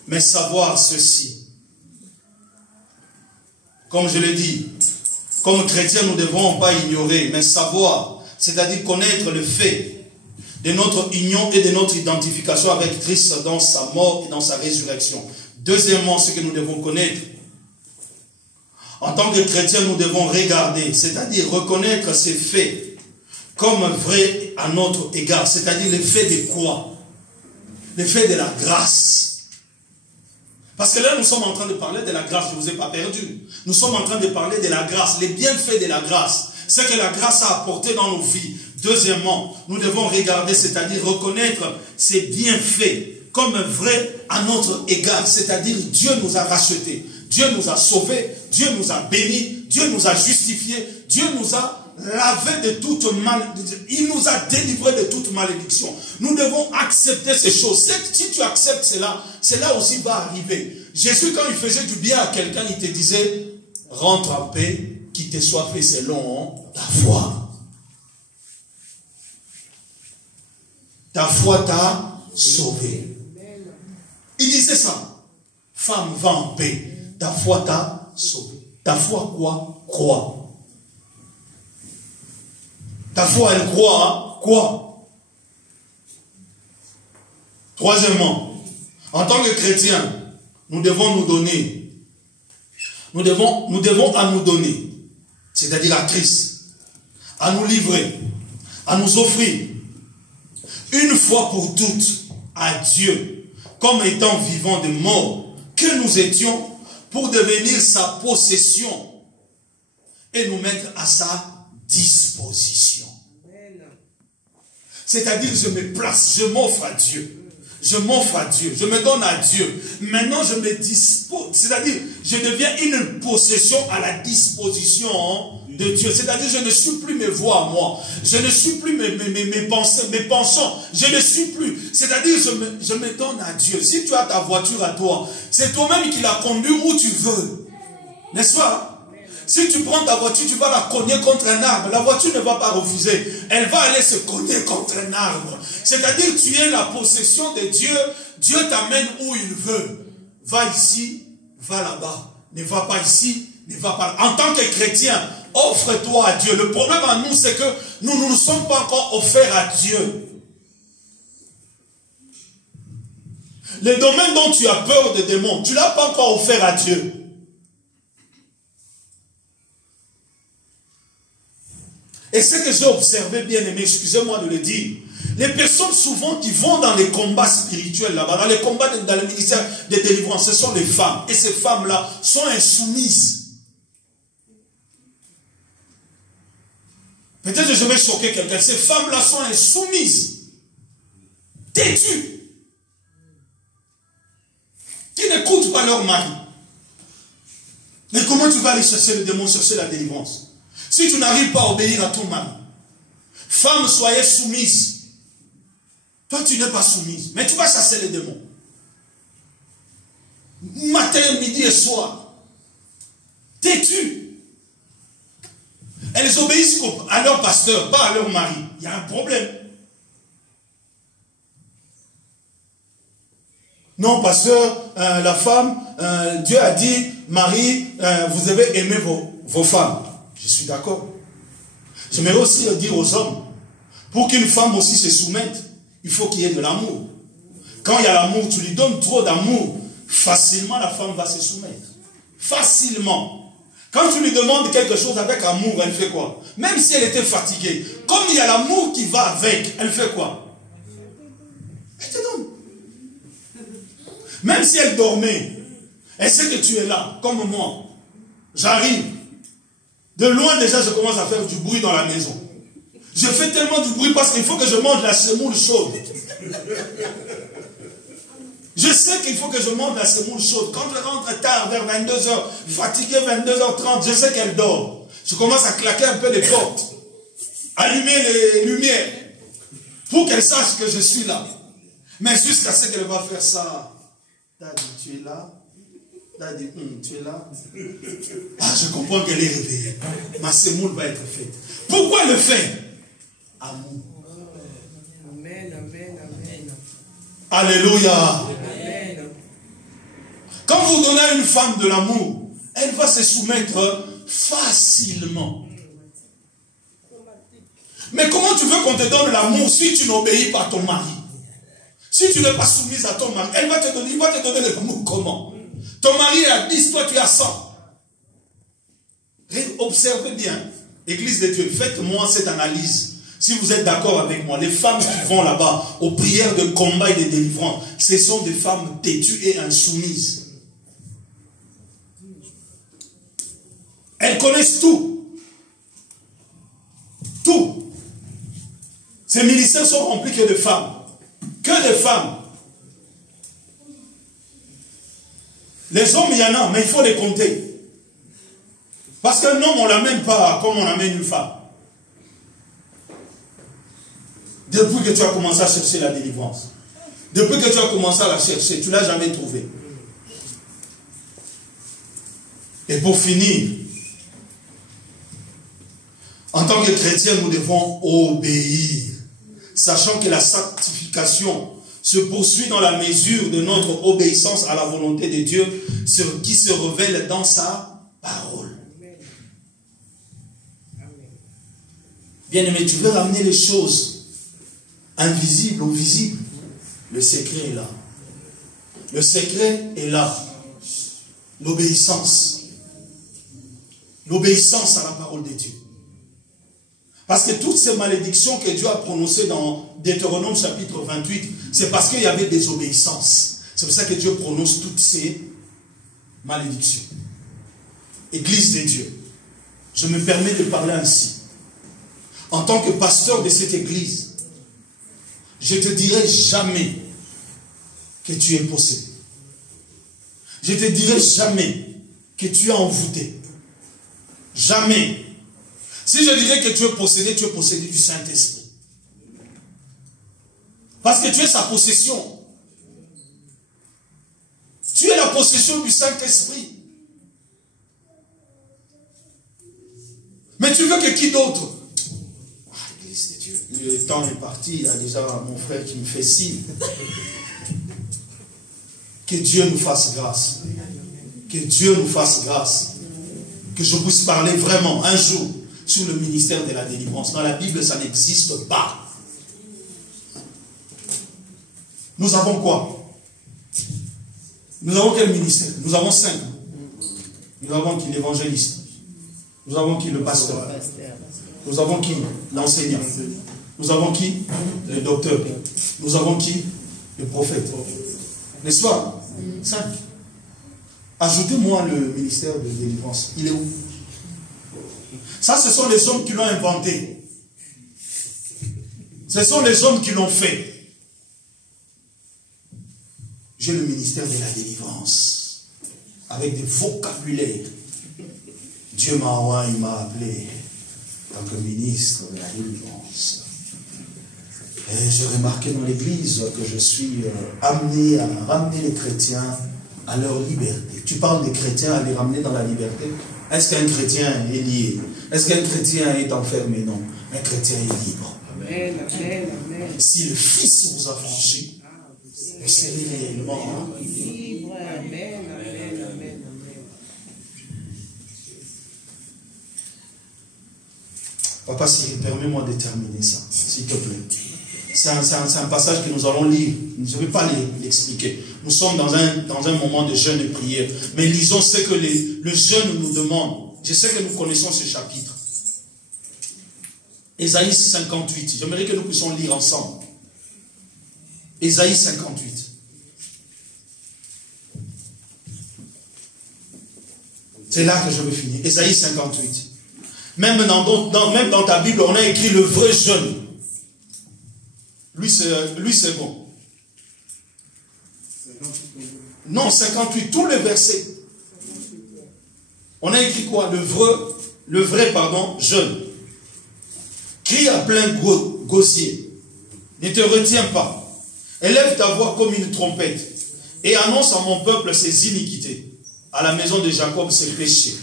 Mais savoir ceci. Comme je l'ai dit, comme chrétien, nous ne devons pas ignorer, mais savoir, c'est-à-dire connaître le fait de notre union et de notre identification avec Christ dans sa mort et dans sa résurrection. Deuxièmement, ce que nous devons connaître. En tant que chrétien, nous devons regarder, c'est-à-dire reconnaître ces faits comme vrais à notre égard. C'est-à-dire les faits de quoi? Les faits de la grâce. Parce que là, nous sommes en train de parler de la grâce. Je ne vous ai pas perdu. Nous sommes en train de parler de la grâce, les bienfaits de la grâce. Ce que la grâce a apporté dans nos vies. Deuxièmement, nous devons regarder, c'est-à-dire reconnaître ces bienfaits comme vrais à notre égard. C'est-à-dire Dieu nous a rachetés, Dieu nous a sauvés, Dieu nous a bénis, Dieu nous a justifiés, Dieu nous a lavé de toute malédiction. Il nous a délivrés de toute malédiction. Nous devons accepter ces choses. Si tu acceptes cela, cela aussi va arriver. Jésus, quand il faisait du bien à quelqu'un, il te disait, rentre en paix, qu'il te soit fait selon ta foi. Ta foi t'a sauvé. Il disait ça. Femme, va en paix. Ta foi t'a sauvé. Ta foi quoi? Crois. Ta foi, elle croit à quoi? Troisièmement, en tant que chrétiens, nous devons nous donner. Nous devons à nous donner. C'est-à-dire à Christ. À nous livrer. À nous offrir. Une fois pour toutes à Dieu, comme étant vivants de mort, que nous étions, pour devenir sa possession et nous mettre à sa disposition. C'est-à-dire, je me place, je m'offre à Dieu. Je m'offre à Dieu, je me donne à Dieu. Maintenant, je me dispose, c'est-à-dire, je deviens une possession à la disposition de Dieu. C'est-à-dire, je ne suis plus mes voix à moi. Je ne suis plus mes pensées, mes penchants. Je ne suis plus. C'est-à-dire, je me donne à Dieu. Si tu as ta voiture à toi, c'est toi-même qui la conduis où tu veux. N'est-ce pas? Si tu prends ta voiture, tu vas la cogner contre un arbre. La voiture ne va pas refuser. Elle va aller se cogner contre un arbre. C'est-à-dire, tu es la possession de Dieu. Dieu t'amène où il veut. Va ici, va là-bas. Ne va pas ici, ne va pas là. En tant que chrétien, offre-toi à Dieu. Le problème à nous, c'est que nous ne nous sommes pas encore offerts à Dieu. Les domaines dont tu as peur des démons, tu ne l'as pas encore offert à Dieu. Et ce que j'ai observé, bien aimé, excusez-moi de le dire, les personnes souvent qui vont dans les combats spirituels là-bas, dans les combats, dans le ministère de délivrance, ce sont les femmes. Et ces femmes-là sont insoumises. Peut-être que je vais choquer quelqu'un. Ces femmes-là sont insoumises. Têtues. Qui n'écoutent pas leur mari. Mais comment tu vas aller chercher le démon, chercher la délivrance? Si tu n'arrives pas à obéir à ton mari. Femme, soyez soumise. Toi, tu n'es pas soumise. Mais tu vas chasser les démons. Matin, midi et soir. Têtu. Elles obéissent à leur pasteur, pas à leur mari. Il y a un problème. Non, pasteur, la femme, Dieu a dit, Marie, vous devez aimer vos femmes. Je suis d'accord. J'aimerais aussi le dire aux hommes, pour qu'une femme aussi se soumette, il faut qu'il y ait de l'amour. Quand il y a l'amour, tu lui donnes trop d'amour, facilement la femme va se soumettre. Facilement. Quand tu lui demandes quelque chose avec amour, elle fait quoi? Même si elle était fatiguée, comme il y a l'amour qui va avec, elle fait quoi? Elle te donne. Même si elle dormait, elle sait que tu es là, comme moi. J'arrive. De loin déjà, je commence à faire du bruit dans la maison. Je fais tellement du bruit parce qu'il faut que je mange la semoule chaude. Je sais qu'il faut que je mange la semoule chaude. Quand je rentre tard, vers 22h, fatigué 22h30, je sais qu'elle dort. Je commence à claquer un peu les portes. Allumer les lumières. Pour qu'elle sache que je suis là. Mais jusqu'à ce qu'elle va faire ça. Daddy, tu es là? Daddy, tu es là? Ah, je comprends qu'elle est réveillée. Ma semoule va être faite. Pourquoi elle le fait? Amour. Amen, amen, amen. Alléluia. Amen. Quand vous donnez à une femme de l'amour, elle va se soumettre facilement. Mais comment tu veux qu'on te donne l'amour si tu n'obéis pas à ton mari? Si tu n'es pas soumise à ton mari, il va te donner l'amour comment? Ton mari est à 10, toi tu es à 100. Observez bien, Église de Dieu, faites-moi cette analyse. Si vous êtes d'accord avec moi, les femmes qui vont là-bas aux prières de combat et de délivrance, ce sont des femmes têtues et insoumises. Elles connaissent tout. Tout. Ces ministères sont remplis que de femmes. Que de femmes. Les hommes, il y en a, mais il faut les compter. Parce qu'un homme, on ne l'amène pas comme on amène une femme. Depuis que tu as commencé à chercher la délivrance, depuis que tu as commencé à la chercher, tu ne l'as jamais trouvée. Et pour finir, en tant que chrétiens, nous devons obéir, sachant que la sanctification se poursuit dans la mesure de notre obéissance à la volonté de Dieu, ce qui se révèle dans sa parole. Bien-aimé, tu veux ramener les choses invisibles au visible. Le secret est là. Le secret est là. L'obéissance. L'obéissance à la parole de Dieu. Parce que toutes ces malédictions que Dieu a prononcées dans Deutéronome chapitre 28, c'est parce qu'il y avait des obéissances. C'est pour ça que Dieu prononce toutes ces malédictions. Église de Dieu, je me permets de parler ainsi. En tant que pasteur de cette église, je ne te dirai jamais que tu es possédé. Je ne te dirai jamais que tu es envoûté. Jamais. Si je dirais que tu es possédé du Saint-Esprit. Parce que tu es sa possession. Tu es la possession du Saint-Esprit. Mais tu veux que qui d'autre? Ah, l'Église de Dieu. Le temps est parti, il y a déjà mon frère qui me fait signe. Que Dieu nous fasse grâce. Que Dieu nous fasse grâce. Que je puisse parler vraiment un jour sur le ministère de la délivrance. Dans la Bible, ça n'existe pas. Nous avons quoi? Nous avons quel ministère? Nous avons 5. Nous avons qui? L'évangéliste. Nous avons qui? Le pasteur. Nous avons qui? L'enseignant. Nous avons qui? Le docteur. Nous avons qui? Le prophète. N'est-ce pas? 5. Ajoutez-moi le ministère de délivrance. Il est où? Ça, ce sont les hommes qui l'ont inventé. Ce sont les hommes qui l'ont fait. J'ai le ministère de la délivrance. Avec des vocabulaires. Dieu m'a envoyé, il m'a appelé en tant que ministre de la délivrance. Et j'ai remarqué dans l'église que je suis amené à ramener les chrétiens à leur liberté. Tu parles des chrétiens à les ramener dans la liberté. Est-ce qu'un chrétien est lié? Est-ce qu'un chrétien est enfermé? Non. Un chrétien est libre. Amen, amen, amen. Si le Fils vous a franchi, vous serez réellement Libre, amen, amen, amen, amen. Papa, permets-moi de terminer ça, s'il te plaît. C'est un passage que nous allons lire. Je ne vais pas l'expliquer. Nous sommes dans un moment de jeûne et prière. Mais lisons ce que le jeûne nous demande. Je sais que nous connaissons ce chapitre. Ésaïe 58. J'aimerais que nous puissions lire ensemble. Ésaïe 58. C'est là que je veux finir. Ésaïe 58. Même dans ta Bible, on a écrit le vrai jeûne. Lui, c'est bon. Non, 58, tous les versets. On a écrit quoi? Le vrai, jeûne. Crie à plein gosier. Ne te retiens pas. Élève ta voix comme une trompette. Et annonce à mon peuple ses iniquités. À la maison de Jacob ses péchés.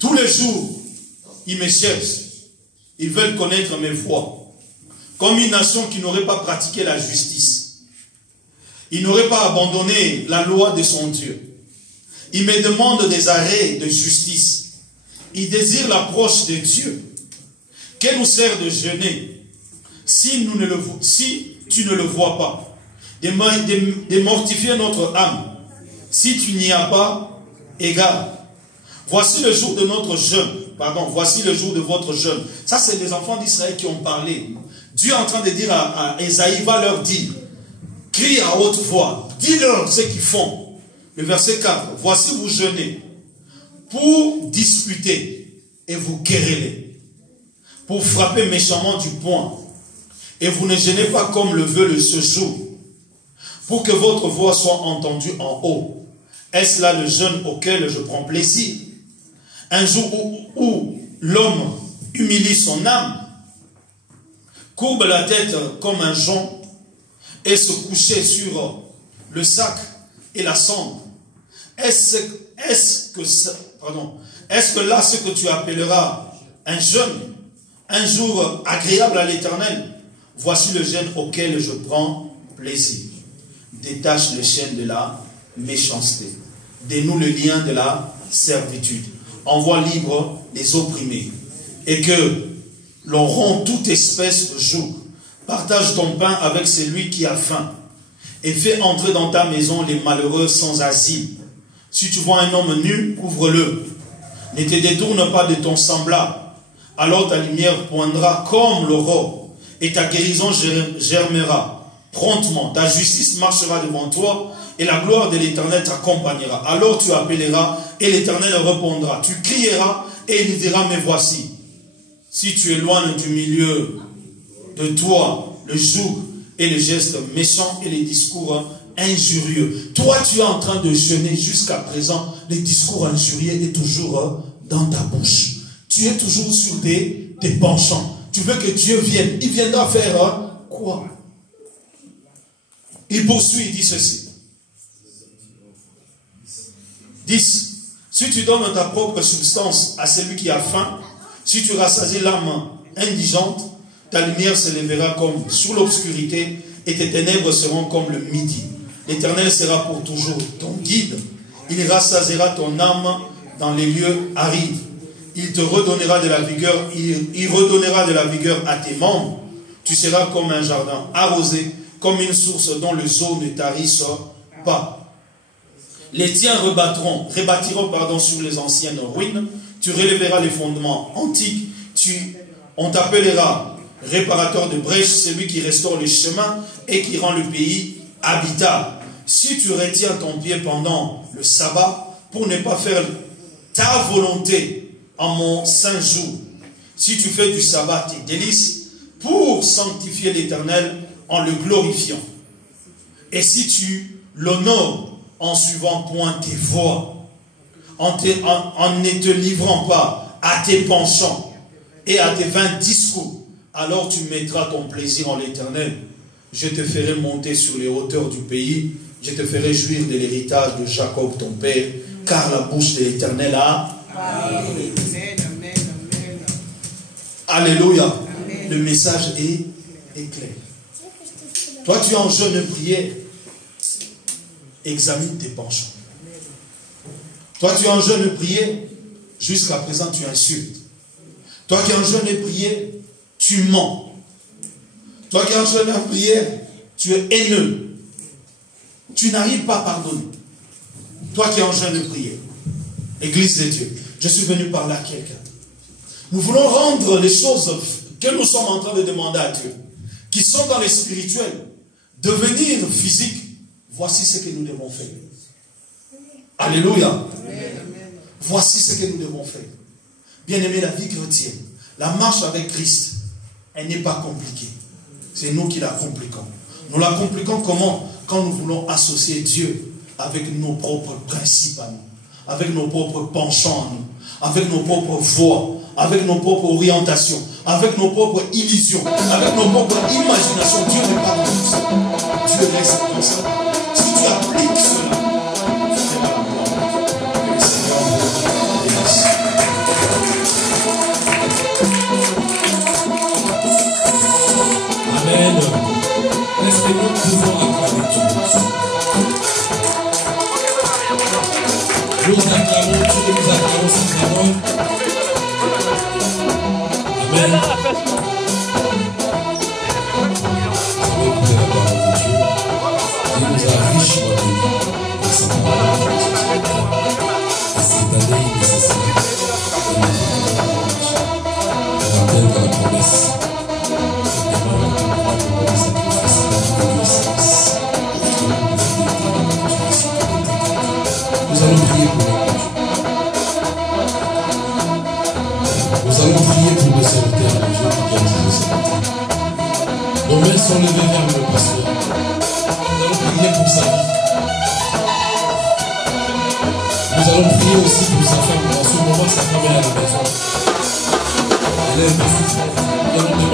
Tous les jours, ils me cherchent. Ils veulent connaître mes voies. Comme une nation qui n'aurait pas pratiqué la justice. Il n'aurait pas abandonné la loi de son Dieu. Il me demande des arrêts de justice. Il désire l'approche de Dieu. Que nous sert de jeûner si tu ne le vois pas? De mortifier notre âme si tu n'y as pas égard. Voici le jour de notre jeûne. Voici le jour de votre jeûne. Ça, c'est les enfants d'Israël qui ont parlé. Dieu est en train de dire à Ésaïe, va leur dire, crie à haute voix, dis-leur ce qu'ils font. Le verset 4, voici vous jeûnez pour disputer et vous quereller, pour frapper méchamment du poing. Et vous ne jeûnez pas comme le veut ce jour, pour que votre voix soit entendue en haut. Est-ce là le jeûne auquel je prends plaisir? Un jour où l'homme humilie son âme, courbe la tête comme un jonc et se coucher sur le sac et la cendre. Est-ce que là ce que tu appelleras un jeûne, un jour agréable à l'Éternel? Voici le jeûne auquel je prends plaisir. Détache les chaînes de la méchanceté. Dénoue le lien de la servitude. Envoie libre les opprimés. Et que l'on rompt toute espèce de joug. Partage ton pain avec celui qui a faim. Et fais entrer dans ta maison les malheureux sans asile. Si tu vois un homme nu, couvre-le. Ne te détourne pas de ton semblable. Alors ta lumière poindra comme l'aurore. Et ta guérison germera promptement. Ta justice marchera devant toi. Et la gloire de l'Éternel t'accompagnera. Alors tu appelleras et l'Éternel répondra. Tu crieras et il dira, me voici. Si tu éloignes du milieu de toi le joug et les gestes méchants et les discours injurieux. Toi, tu es en train de jeûner jusqu'à présent. Les discours injurieux est toujours dans ta bouche. Tu es toujours sur tes penchants. Tu veux que Dieu vienne. Il viendra faire quoi? Il poursuit, il dit ceci. 10. Si tu donnes ta propre substance à celui qui a faim, si tu rassasies l'âme indigente, ta lumière se lèvera comme sur l'obscurité et tes ténèbres seront comme le midi. L'Éternel sera pour toujours ton guide. Il rassasiera ton âme dans les lieux arides. Il te redonnera de la vigueur, il redonnera de la vigueur à tes membres. Tu seras comme un jardin arrosé, comme une source dont les eaux ne tarissent pas. Les tiens rebâtiront sur les anciennes ruines. Tu relèveras les fondements antiques. On t'appellera réparateur de brèches, celui qui restaure les chemins et qui rend le pays habitable. Si tu retiens ton pied pendant le sabbat pour ne pas faire ta volonté en mon saint jour, si tu fais du sabbat tes délices pour sanctifier l'Éternel en le glorifiant, et si tu l'honores en suivant point tes voies, en ne te livrant pas à tes penchants et à tes vains discours, alors tu mettras ton plaisir en l'Éternel. Je te ferai monter sur les hauteurs du pays, je te ferai jouir de l'héritage de Jacob ton père, car la bouche de l'Éternel a... Amen. Alléluia. Amen. Le message est clair. Toi, tu es en jeûne et prière. Examine tes penchants. Toi, tu es en jeûne et prière. Jusqu'à présent, tu insultes. Toi qui es en jeûne et prière, tu mens. Toi qui es en jeûne et prière, tu es haineux. Tu n'arrives pas à pardonner. Toi qui es en jeûne et prière. Église de Dieu, je suis venu parler à quelqu'un. Nous voulons rendre les choses que nous sommes en train de demander à Dieu, qui sont dans les spirituels, devenir physiques. Voici ce que nous devons faire. Alléluia. Amen. Voici ce que nous devons faire. Bien-aimé, la vie chrétienne, la marche avec Christ, elle n'est pas compliquée. C'est nous qui la compliquons. Nous la compliquons comment? Quand nous voulons associer Dieu avec nos propres principes à nous, avec nos propres penchants à nous, avec nos propres voies, avec nos propres orientations, avec nos propres illusions, avec nos propres imaginations. Dieu n'est pas comme ça. Dieu reste comme ça. Si tu appliques cela, c'est la gloire. Que le Seigneur vous bénisse. Amen. Est-ce que nous pouvons acclamer Dieu? Nous acclamons Dieu, nous acclamons sa parole. Amen. Vous avez écouté la parole de Dieu. Il nous a richement bénis par sa parole. Et cette année, il est nécessaire de nous rappelle la promesse. Nous allons prier pour nous. Nous allons prier pour le serviteur de Dieu qui vient de ce matin. Nos mains sont levées vers le pasteur. Nous allons prier pour sa vie. Nous allons prier aussi pour sa femme. En ce moment, sa femme est à la maison. Elle est un peu souffrante. Nous allons demander